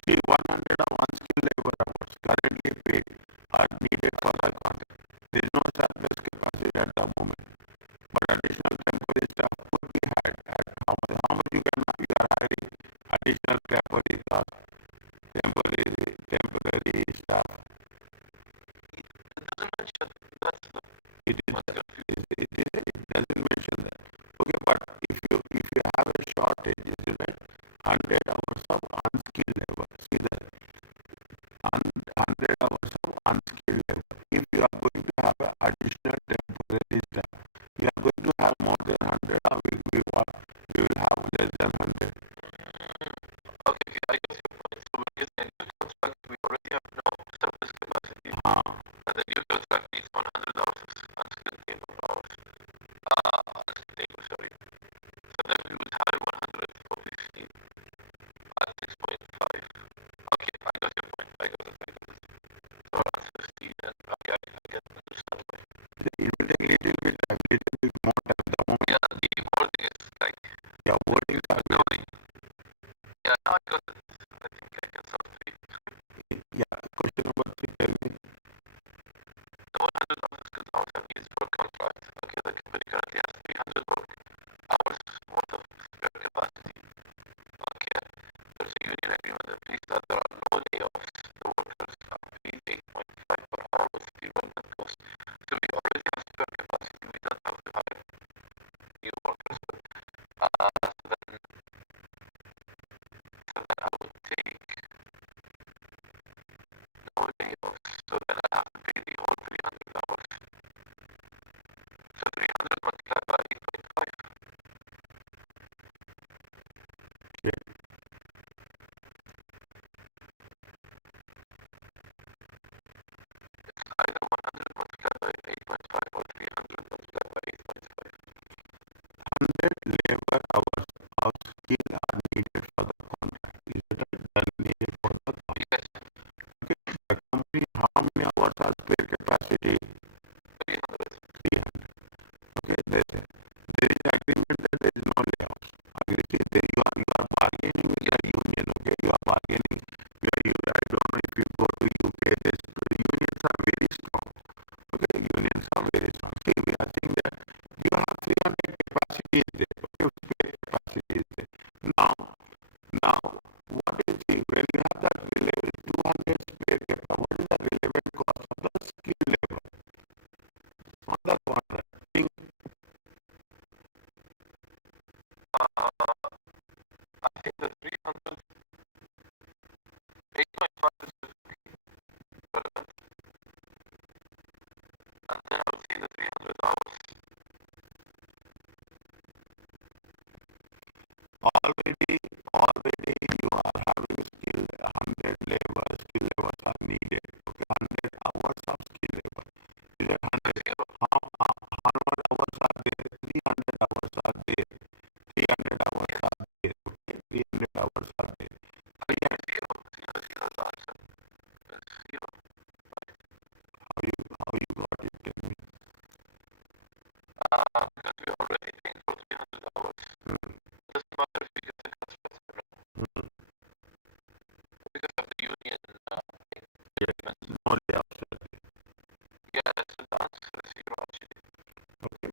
See, 100 of unskilled labor hours currently paid are needed for the contract. There is no surplus capacity at the moment. But additional temporary staff could be hired. At how much you are hiring additional temporary staff. Temporary staff. It doesn't mention that's the It doesn't mention that. Okay, but if you have a shortage, isn't it? 100 hours of unskilled labor. See that 100 hours of unskilled labor. If you are going to have an additional temporary staff, you are going to have more than 100, or we will have less than 100. Okay, I get your point. So when you say new contract, we already have no surplus capacity. And the new contract needs 100 hours of unskilled labor hours. Unskilled labor, sorry. So then we would hire 100 for 15 at 6.5. Okay, I got your point. I got it. So that's 15 then. Okay, I get the understand why. It will take a little bit more time. The moment, Yeah, the wording is like, yeah, wordings are knowing. Yeah, now I got it. I think I can solve it. yeah. Question number 3, tell me. The 100 unskilled hours are needs per contract. Okay, the company currently has 300 work hours worth of spare capacity. Okay, there's a union agreement that please that there are no layoffs. The workers are paid 8.5 per hour with the relevant cost. So we already have spare capacity.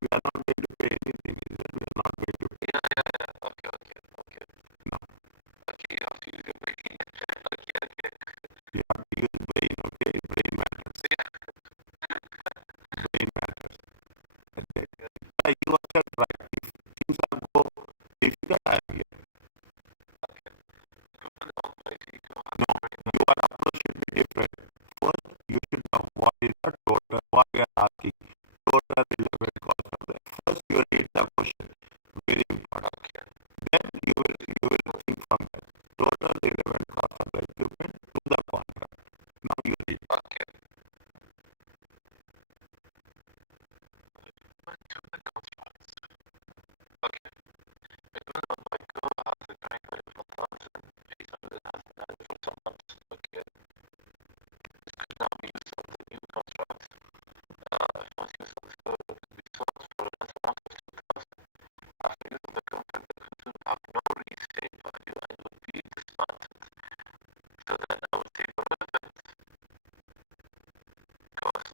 we are not going to pay anything. We are not going to pay. Yeah. Okay. No. Okay, you have to use your brain. Okay. You have to use brain, okay? Brain matters. Brain matters. Okay. You are right. If things are go difficult, I am here. No, your approach should be different. First, you should know what is the total, what we are asking. Total relevant cost of that. First, you read the question. Very important. Then you will think from that. Total relevant cost of the equipment to the contract. Now you read. Okay. To the contracts. Okay. Equipment on my go has a current value of 1,800 has been added for some months. Okay. This could now be used on the new contract. If not used on this code, it could be sold for an amount of 2,000. After using the contract, the equipment will have no resale value and would be dismantled. So then I would say the relevant cost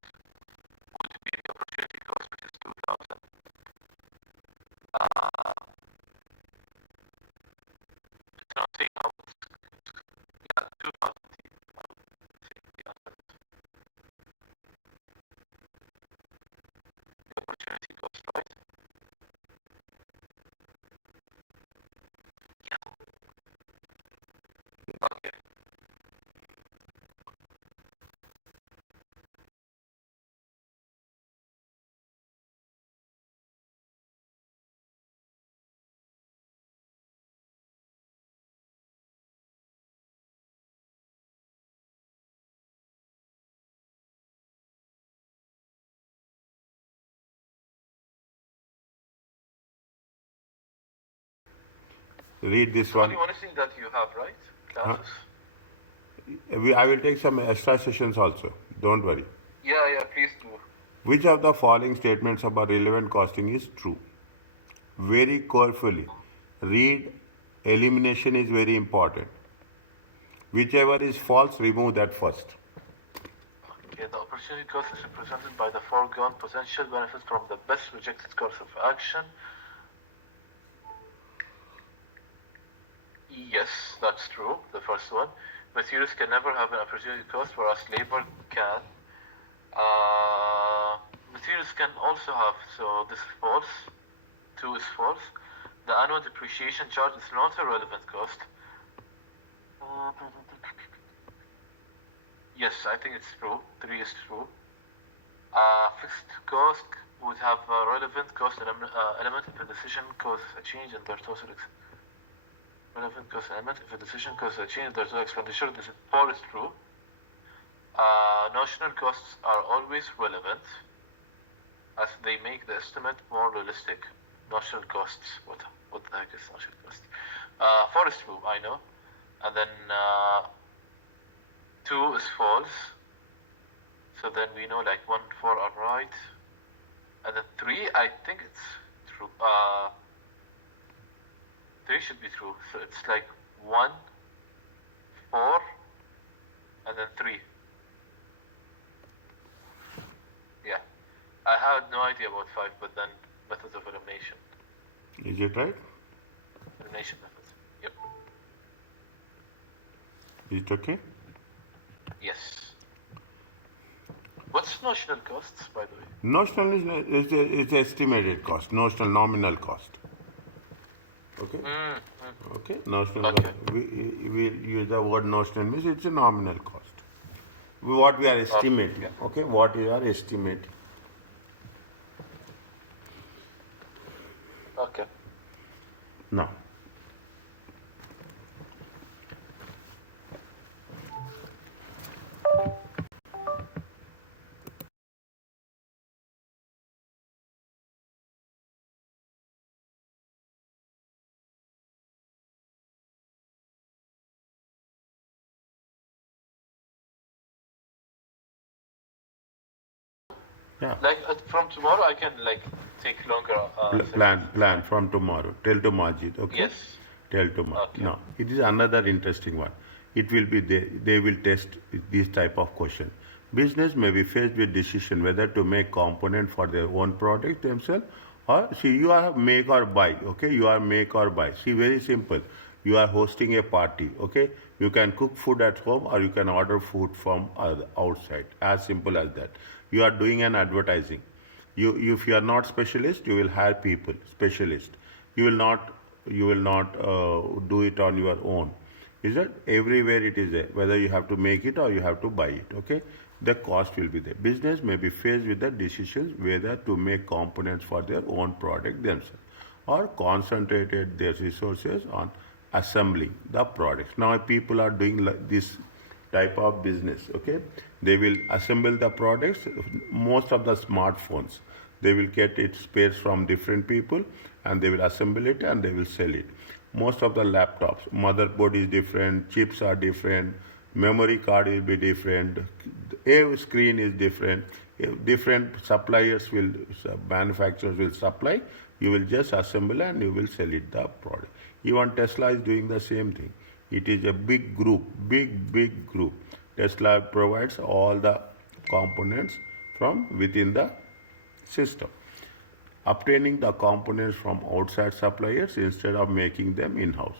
would be the opportunity cost, which is 2,000. It's not saying how much. Yeah, 2,000. I would say the answer is the opportunity cost, right? Okay. Read this So one. only one thing that you have, right? Classes. I will take some extra sessions also. Don't worry. Yeah, please do. Which of the following statements about relevant costing is true? Very carefully. Read. Elimination is very important. Whichever is false, remove that first. Okay, the opportunity cost is represented by the foregone potential benefit from the best rejected course of action. Yes, that's true, the first one. Materials can never have an opportunity cost, whereas labor can. Materials can also have, so this is false. 2 is false. The annual depreciation charge is not a relevant cost. Yes, I think it's true. 3 is true. Fixed cost would have a relevant cost element if a decision causes a change in their total relevant cost element if a decision causes a change in their total expenditure. This is 4 is true. Notional costs are always relevant as they make the estimate more realistic. Notional costs. What the heck is notional cost? 4 is true, I know. And then 2 is false. So then we know like 1 and 4 are right. And then 3, I think it's true. 3 should be true. So it's like 1, 4, and then 3. Yeah. I had no idea about 5, but then methods of elimination. Is it right? Elimination methods. Yep. Is it okay? Yes. What's notional costs, by the way? Notional is estimated cost, nominal cost. Okay? Okay, notional Okay. cost. We use the word notional means it's a nominal cost. What we are estimating. Okay, what we are estimating. Okay. Now, yeah. Like from tomorrow, I can like take longer. Plan from tomorrow. Tell to Majid. Okay. Yes. Tell to Majid. Okay. Now, it is another interesting one. It will be they will test these type of question. Business may be faced with decision whether to make component for their own product themselves, or see, you are make or buy. Okay, you are make or buy. See, very simple. You are hosting a party. Okay, you can cook food at home or you can order food from outside. As simple as that. You are doing an advertising. If you are not specialist, you will hire people specialist. You will not do it on your own. Is it everywhere? It is there. Whether you have to make it or you have to buy it. Okay, the cost will be there. Business may be faced with the decisions whether to make components for their own product themselves or concentrated their resources on assembling the products. Now people are doing this type of business. Okay, they will assemble the products. Most of the smartphones, they will get its spares from different people and they will assemble it and they will sell it. Most of the laptops, motherboard is different, chips are different, memory card will be different, every screen is different. Different suppliers will, manufacturers will supply. You will just assemble and you will sell it the product. Even Tesla is doing the same thing. It is a big group, big group. Tesla provides all the components from within the system. Obtaining the components from outside suppliers instead of making them in-house.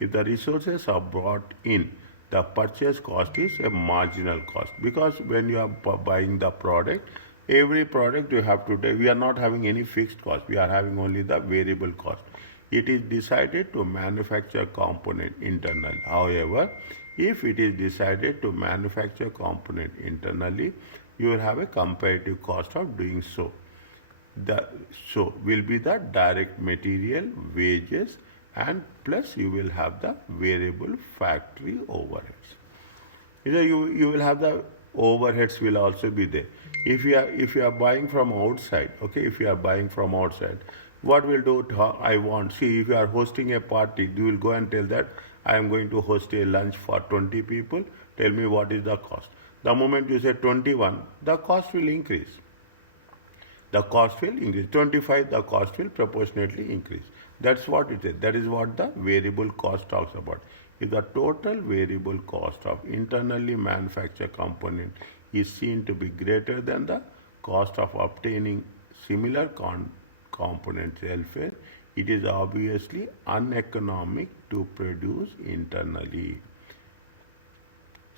If the resources are brought in, the purchase cost is a marginal cost, because when you are buying the product, every product you have to take, we are not having any fixed cost, we are having only the variable cost. It is decided to manufacture component internally. However, if it is decided to manufacture component internally, you will have a comparative cost of doing so. So will be the direct material, wages, and plus you will have the variable factory overheads. You will have the overheads will also be there. If you are buying from outside, okay, if you are buying from outside, what will do? I want, see, if you are hosting a party, you will go and tell that I am going to host a lunch for 20 people. Tell me what is the cost. The moment you say 21, the cost will increase. The cost will increase. 25, the cost will proportionately increase. That's what it is. That is what the variable cost talks about. If the total variable cost of internally manufactured component is seen to be greater than the cost of obtaining similar components elsewhere, it is obviously uneconomic to produce internally.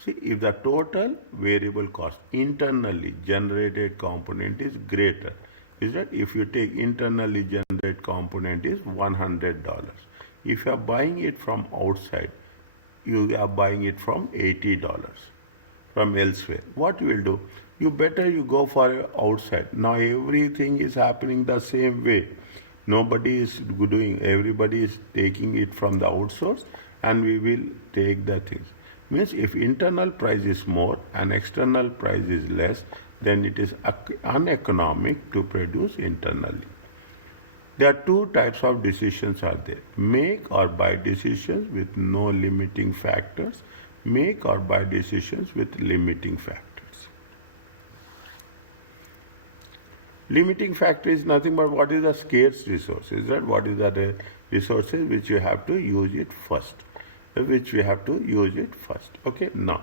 See, if the total variable cost internally generated component is greater, is that if you take internally generated component is $100. If you are buying it from outside, you are buying it from $80 from elsewhere. What you will do? You go for outside. Now everything is happening the same way. Nobody is doing, everybody is taking it from the outsource and we will take the things. Means if internal price is more and external price is less, then it is uneconomic to produce internally. There are two types of decisions are there. Make or buy decisions with no limiting factors. Make or buy decisions with limiting factors. Limiting factor is nothing but what is the scarce resource. Is that what is the resources which you have to use it first. Okay, now.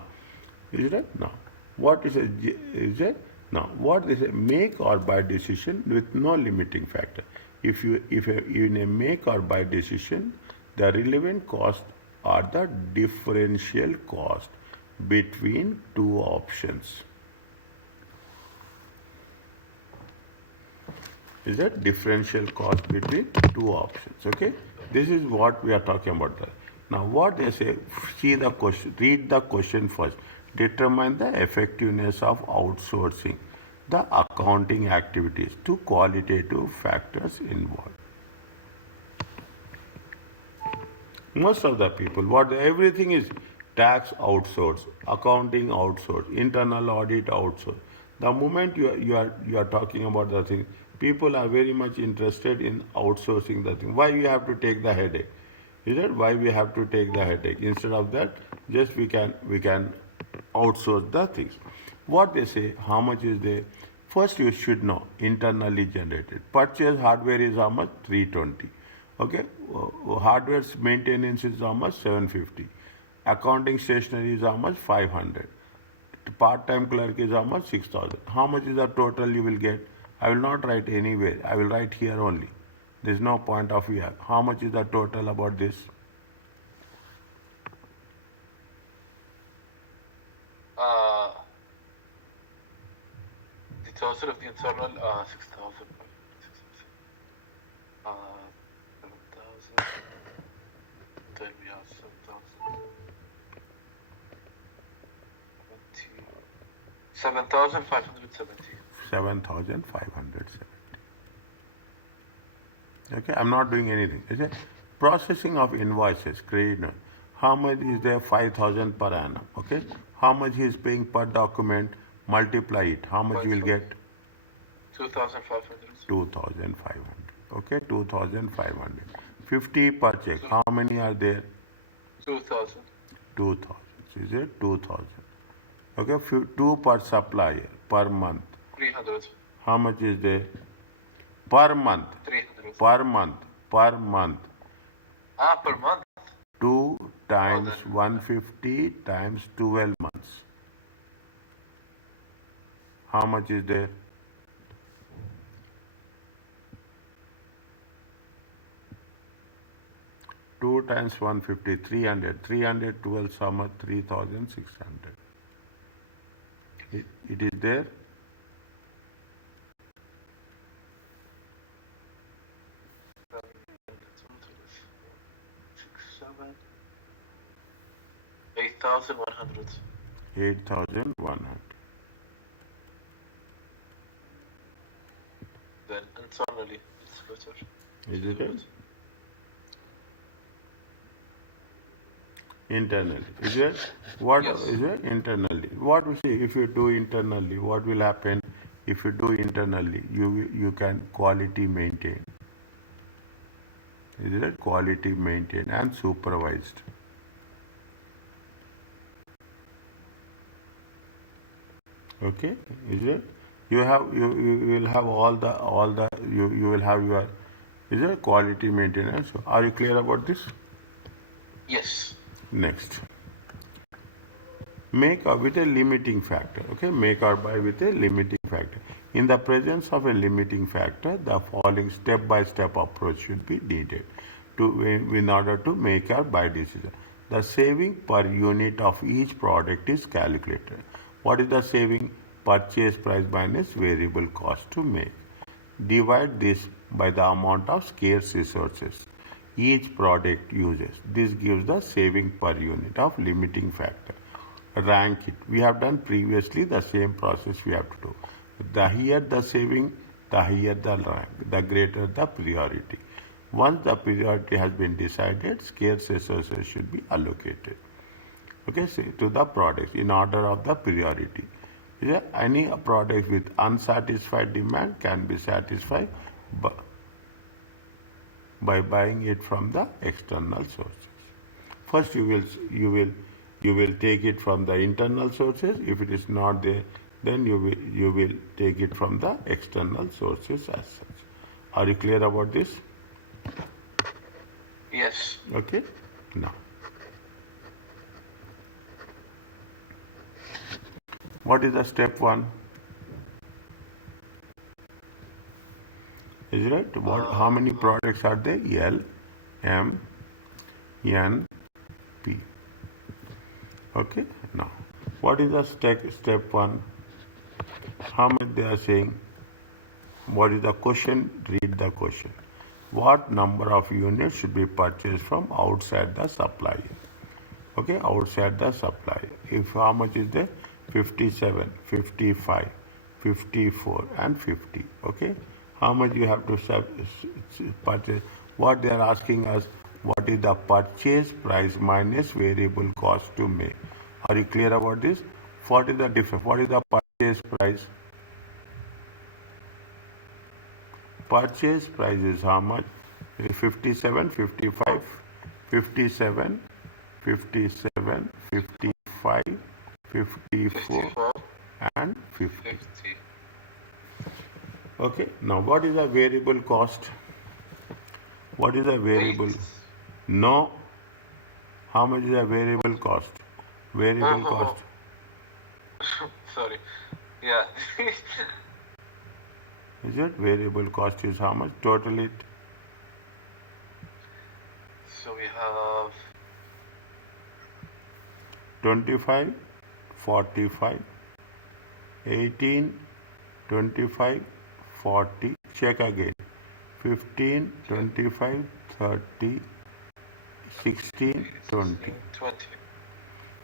Is that? Now. What is it? Now, what is a make or buy decision with no limiting factor? If in a make or buy decision, the relevant costs are the differential cost between two options. Is that differential cost between two options? Okay, this is what we are talking about. Now, what they say? See the question. Read the question first. Determine the effectiveness of outsourcing the accounting activities to qualitative factors involved. Most of the people, everything is tax outsource, accounting outsource, internal audit outsource. The moment you are talking about the thing, people are very much interested in outsourcing the thing. Why we have to take the headache? Is that why we have to take the headache? Instead of that, just we can outsource the things. What they say, how much is there? First you should know, internally generated. Purchase hardware is how much? 320. Okay, hardware's maintenance is how much? 750. Accounting stationery is how much? 500. Part-time clerk is how much? 6,000. How much is the total you will get? I will not write anywhere. I will write here only. There is no point of here. How much is the total about this? The total of the internal 6,000. 7,000. Then we have 7,000. 7,570. 7,570. Okay, I'm not doing anything. Is it? Processing of invoices, credit note. How much is there? 5,000 per annum. Okay. How much he is paying per document? Multiply it. How much you will get? 2,500. 2,500. Okay, 2,500. 50 per check. How many are there? 2,000. 2,000. Is it? 2,000. Okay, 2 per supplier per month. 300. How much is there? Per month. 300. Per month. Per month. Per month. 2 times 150 times 12 months. How much is there? Two times 150, 300. 312 summer 3,600. It is there? 8,100. 8,100. Then internally it's better. Is it right? Internally. Is it? What Yes. is it? Internally. What we see if you do internally, what will happen? If you do internally, you can quality maintain. Is it? Quality maintain and supervised. Okay, is it? You will have all the you will have your is it quality maintenance. Are you clear about this? Yes. Next. Make or with a limiting factor. Okay, make or buy with a limiting factor. In the presence of a limiting factor, the following step-by-step approach should be needed in order to make or buy decision. The saving per unit of each product is calculated. What is the saving? Purchase price minus variable cost to make. Divide this by the amount of scarce resources each product uses. This gives the saving per unit of limiting factor. Rank it. We have done previously the same process we have to do. The higher the saving, the higher the rank, the greater the priority. Once the priority has been decided, scarce resources should be allocated. Okay, so to the products in order of the priority. Any product with unsatisfied demand can be satisfied by buying it from the external sources. First, you will take it from the internal sources. If it is not there, then you will take it from the external sources as such. Are you clear about this? Yes. Okay. Now, what is the step one? Is it? How many products are there? L, M, N, P. Okay. Now, what is the step one? How much they are saying? What is the question? Read the question. What number of units should be purchased from outside the supplier? Okay, outside the supplier. If how much is there? 57, 55, 54, and 50. Okay, how much you have to purchase? What they are asking us? What is the purchase price minus variable cost to make? Are you clear about this? What is the difference? What is the purchase price? Purchase price is how much? 57, 55, 57, 57, 55, 54, 54. and 50. 50. Okay, now what is the variable cost? What is the variable? 8. No. How much is the variable cost? Variable cost. Sorry. Yeah. Is it? Variable cost is how much? Total it. So we have 25, 45, 18, 25, 40. Check again. 15, 25, 30, 16, 20. 20.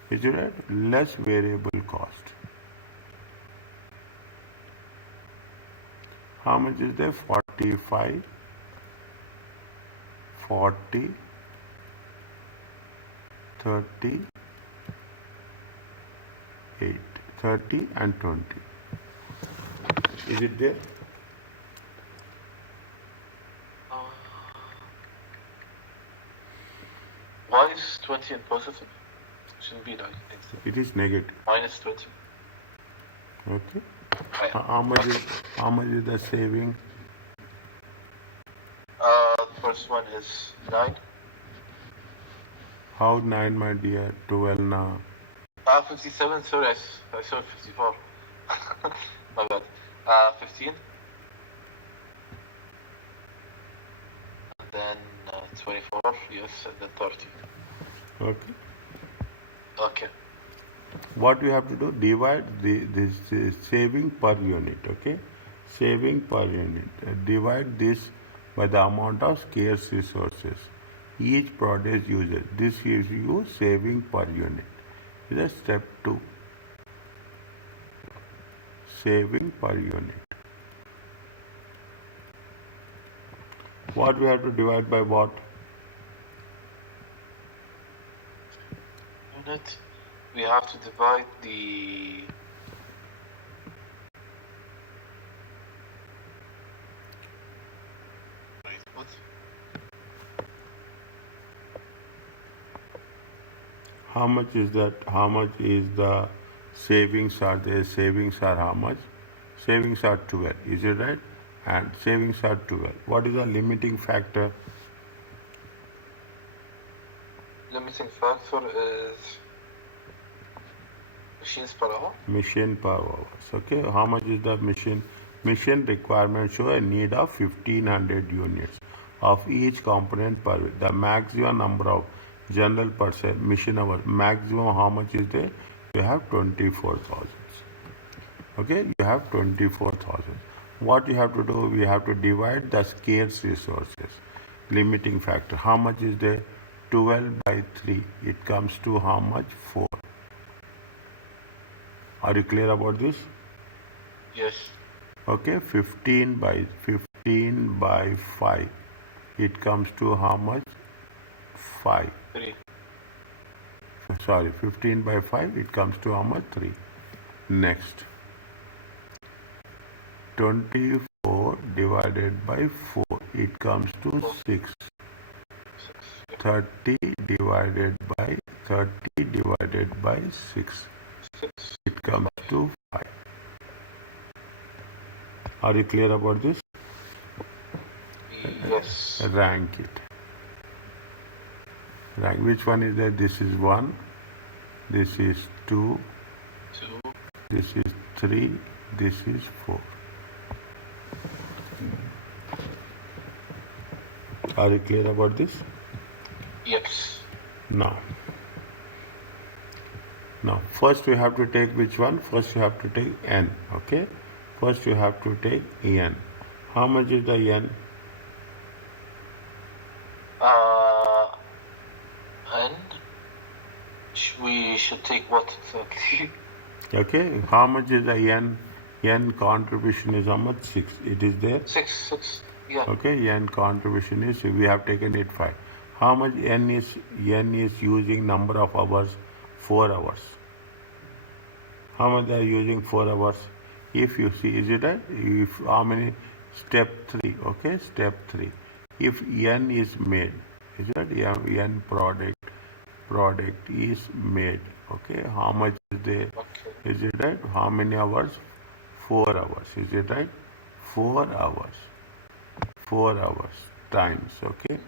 Is it right? Less variable cost. How much is there? 45, 40, 30, 8, 30 and 20. Is it there? Why is 20 in positive? Shouldn't be like negative. It is negative. Minus 20. Okay. Right. How much is the saving? The first one is 9. How 9, my dear? 12 now. 57. Sorry, I saw 54. My bad. 15. And then 24. Yes, and then 30. Okay. Okay. What we have to do? Divide this saving per unit. Okay. Saving per unit. Divide this by the amount of scarce resources each product uses. This gives you saving per unit. This is step 2. Saving per unit. What we have to divide by what? Unit. We have to divide the what? How much is that? How much is the savings are there? Savings are how much? Savings are 12. Is it right? And savings are 12. What is the limiting factor? Limiting factor is machines per hour. Machine per hours. Okay. How much is the machine? Machine requirement show a need of 1500 units of each component per week. The maximum number of general person machine hours. Maximum how much is there? You have 24,000. Okay. You have 24,000. What you have to do? We have to divide the scarce resources. Limiting factor. How much is there? 12 by 3. It comes to how much? 4. Are you clear about this? Yes. Okay, 15 by 5. It comes to how much? 5. 3. Sorry, 15 by 5. It comes to how much? 3. Next. 24 divided by 4. It comes to 6. 30 divided by 6. 6. It comes to 5. Are you clear about this? Yes. Rank it. Rank. Which one is there? This is 1. This is 2. 2. This is 3. This is 4. Are you clear about this? Yes. Now, first we have to take which one? First you have to take n. Okay. First you have to take n. How much is the n? And we should take what exactly? Okay. How much is the n? N contribution is how much? 6. It is there. 6. Yeah. Okay. N contribution is, we have taken it 5. How much n is using number of hours? 4 hours. How much they are using? 4 hours. If you see, is it right? If how many? Step 3. Okay. Step 3. If n is made, is it right? N product is made. Okay. How much is there? Okay. Is it right? How many hours? 4 hours. Is it right? 4 hours. 4 hours times. Okay.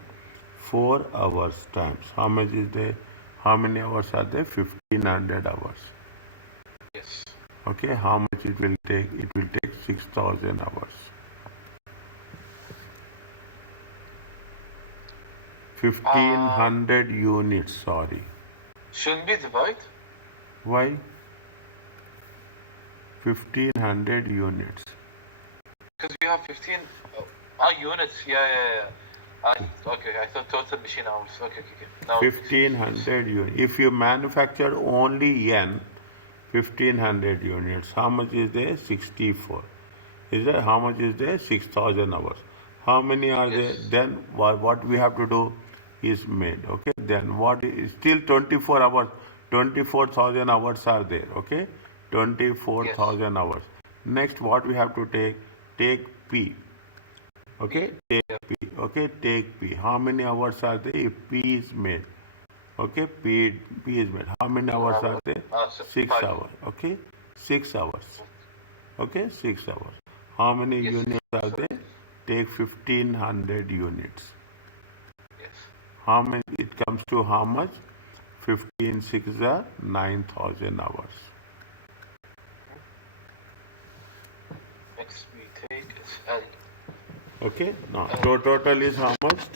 4 hours times. How much is there? How many hours are there? 1500 hours. Yes. Okay, how much it will take? It will take 6,000 hours. 1,500 units, sorry. Shouldn't be divide? Why? 1,500 units. Because we have 15 units. Yeah. Okay, I thought total machine hours. Okay. Now 1,500 units. If you manufacture only N, 1,500 units. How much is there? 64. Is there? How much is there? 6,000 hours. How many are there? Yes. Then what we have to do is made. Okay. Then what is still 24 hours? 24,000 hours are there. Okay. 24,000 hours. Next, what we have to take? Take P. Okay. Take P. Okay. Take P. How many hours are there? If P is made. Okay, P is made. How many hours are there? 6 5. hours. Okay, 6 hours. Okay, 6 hours. How many Yes. units are there? Take 1,500 units. Yes. How many? It comes to how much? 15 6 are 9,000 hours. Next we take is L. Okay, now total is how much?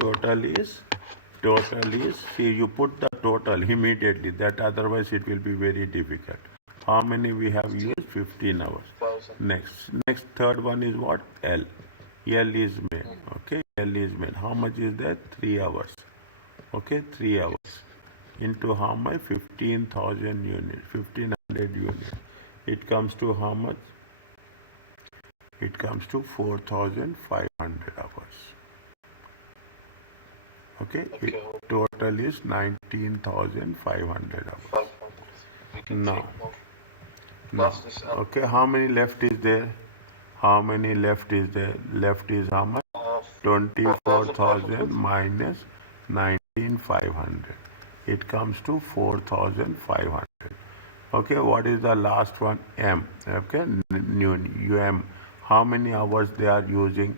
Total is, see, you put the total immediately, that otherwise it will be very difficult. How many we have used? 15 hours. 1,000. Next third one is what? L. L is made. Okay, L is made. How much is that? 3 hours. Okay, 3 hours. Into how much? 15,000 units, 1,500 units. It comes to how much? It comes to 4,500 hours. Okay, total is 19,500 hours. 500. Now, Last is L. okay, how many left is there? How many left is there? Left is how much? 24,000 minus 19,500. It comes to 4,500. Okay, what is the last one? M. Okay, UM. How many hours they are using?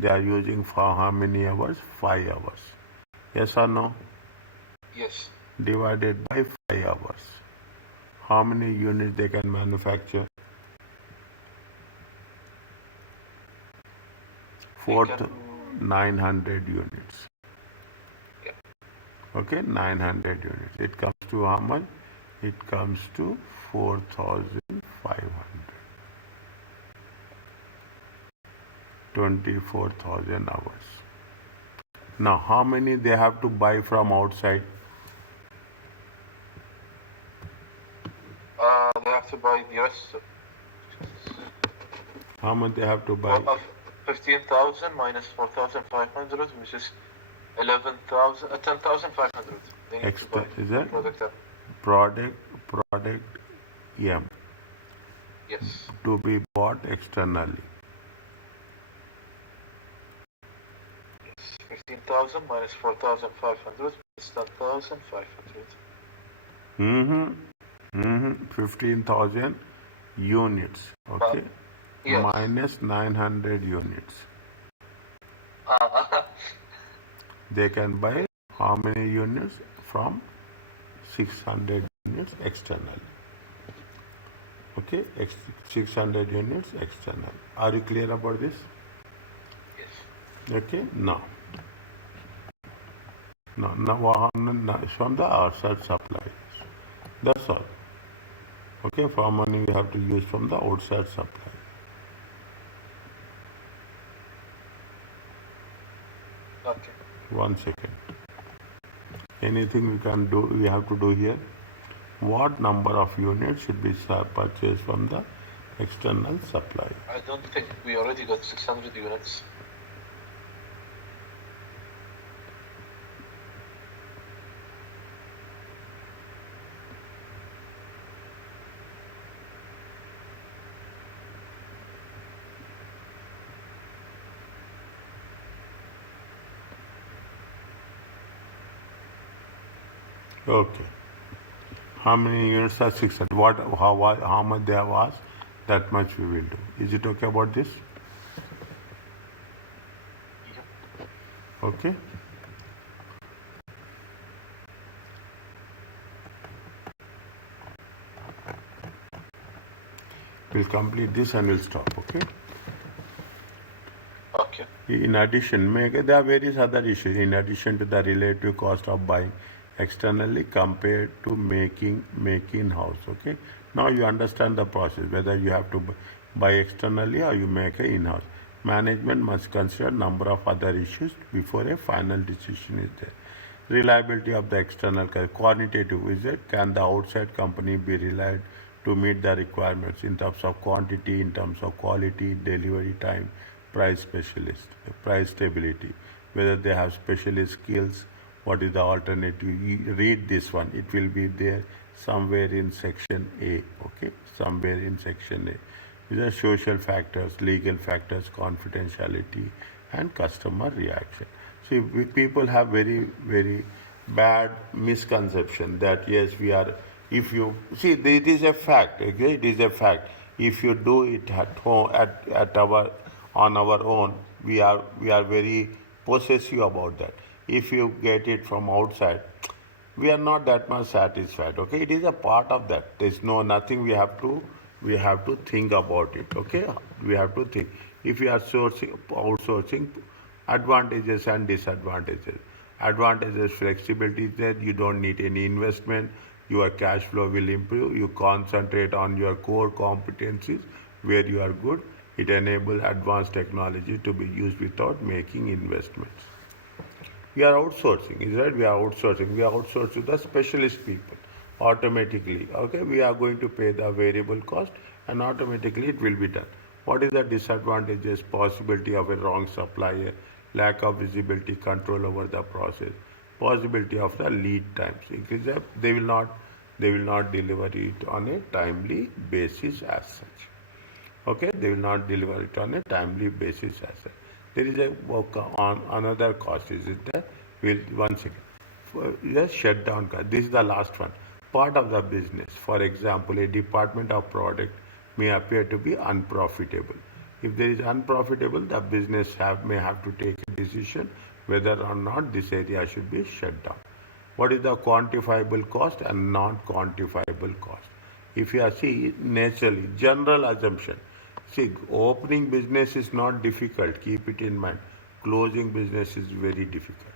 They are using for how many hours? 5 hours. Yes or no? Yes. Divided by 5 hours. How many units they can manufacture? 900 units. Yeah. Okay, 900 units. It comes to how much? It comes to 4,500. 24,000 hours. Now, how many they have to buy from outside? They have to buy the rest. How much they have to buy? 15,000 minus 4,500, which is 11,000, 10,500. They need to buy Is that product. product M Yes. to be bought externally? Yes. 15,000 minus 4,500 is 10,500. 15,000 units. Okay. Yes. Minus 900 units. They can buy how many units? From 600 units externally. Okay, 600 units external. Are you clear about this? Yes. Okay, now from the outside supply. That's all. Okay, for money we have to use from the outside supply. Okay. 1 second. Anything we have to do here? What number of units should be purchased from the external supply? I don't think we already got 600 units. Okay. How many units are 600? How much they have asked? That much we will do. Is it okay about this? Okay. We'll complete this and we'll stop, okay? Okay. In addition, there are various other issues. In addition to the relative cost of buying externally compared to making in-house, okay? Now you understand the process, whether you have to buy externally or you make in-house. Management must consider number of other issues before a final decision is there. Reliability of the external quantitative visit. Can the outside company be relied to meet the requirements in terms of quantity, in terms of quality, delivery time, price specialist, price stability, whether they have specialist skills, what is the alternative. You read this one, it will be there somewhere in section A, okay, somewhere in section A. These are social factors, legal factors, confidentiality, and customer reaction. See, people have very bad misconception that yes, we are. If you see, it is a fact. Okay, it is a fact. If you do it at home, at our on our own, we are very possessive about that. If you get it from outside, we are not that much satisfied. Okay, it is a part of that. There's nothing we have to think about it. Okay, we have to think. If we are outsourcing, advantages and disadvantages. Advantages, flexibility is there. You don't need any investment. Your cash flow will improve. You concentrate on your core competencies where you are good. It enables advanced technology to be used without making investments. We are outsourcing, is right? We are outsourcing. We are outsourcing to the specialist people automatically. Okay, we are going to pay the variable cost and automatically it will be done. What is the disadvantages? Possibility of a wrong supplier, lack of visibility, control over the process, possibility of the lead times. They will not deliver it on a timely basis as such. Okay, they will not deliver it on a timely basis as such. There is a work on another cost. Is it there? We'll one second. Just shut down cost. This is the last one. Part of the business. For example, a department of product may appear to be unprofitable. If there is unprofitable, the business may have to take a decision whether or not this area should be shut down. What is the quantifiable cost and non-quantifiable cost? If you see naturally, general assumption. See, opening business is not difficult. Keep it in mind. Closing business is very difficult.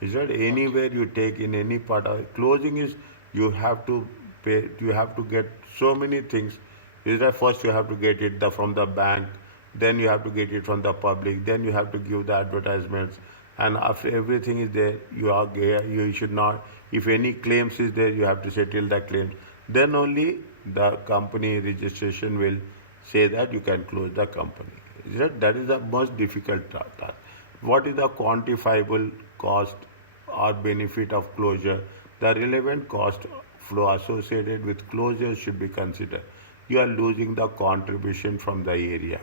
Is that anywhere you take in any part of closing is you have to pay, you have to get so many things. Is that first you have to get it from the bank, then you have to get it from the public, then you have to give the advertisements, and after everything is there, you should not. If any claims is there, you have to settle the claims. Then only the company registration will say that you can close the company. That is the most difficult task. What is the quantifiable cost or benefit of closure? The relevant cost flow associated with closure should be considered. You are losing the contribution from the area.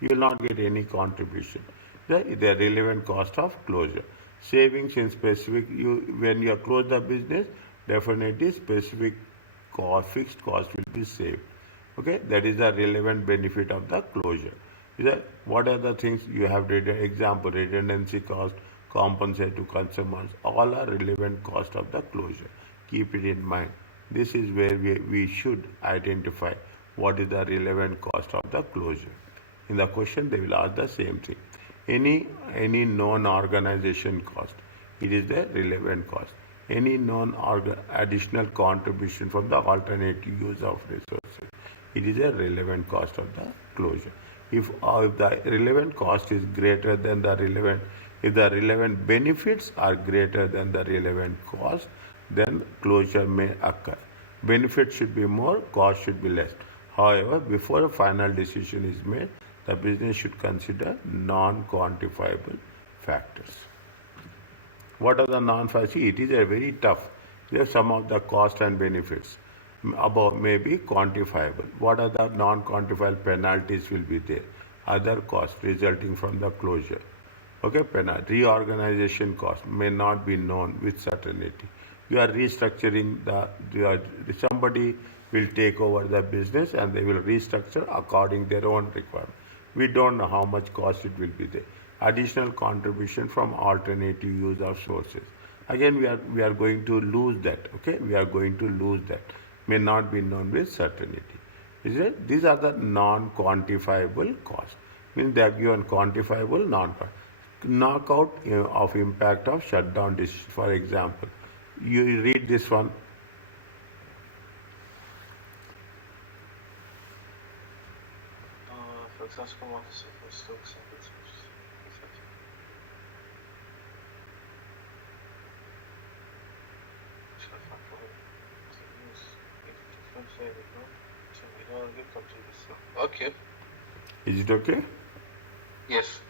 You will not get any contribution. The relevant cost of closure. Savings in specific, when you close the business, definitely specific cost, fixed cost will be saved. Okay, that is the relevant benefit of the closure. What are the things you have? Example, redundancy cost, compensate to consumers, all are relevant cost of the closure. Keep it in mind. This is where we should identify what is the relevant cost of the closure. In the question, they will ask the same thing. Any non-organization cost, it is the relevant cost. Any additional contribution from the alternative use of resources, it is a relevant cost of the closure. If the relevant cost is greater than the relevant, if the relevant benefits are greater than the relevant cost, then closure may occur. Benefit should be more, cost should be less. However, before a final decision is made, the business should consider non-quantifiable factors. What are the non-quantifiable? It is a very tough. There are some of the cost and benefits above may be quantifiable. What are the non-quantifiable penalties will be there? Other costs resulting from the closure. Okay, penalty. Reorganization cost may not be known with certainty. You are restructuring somebody will take over the business and they will restructure according their own requirement. We don't know how much cost it will be there. Additional contribution from alternative use of sources. Again, we are going to lose that. Okay, we are going to lose that. May not be known with certainty. Is it? These are the non-quantifiable costs. Means they have given quantifiable, knockout of impact of shutdown decision. For example, you read this one. For example, what is stocks and okay. Is it okay? Yes.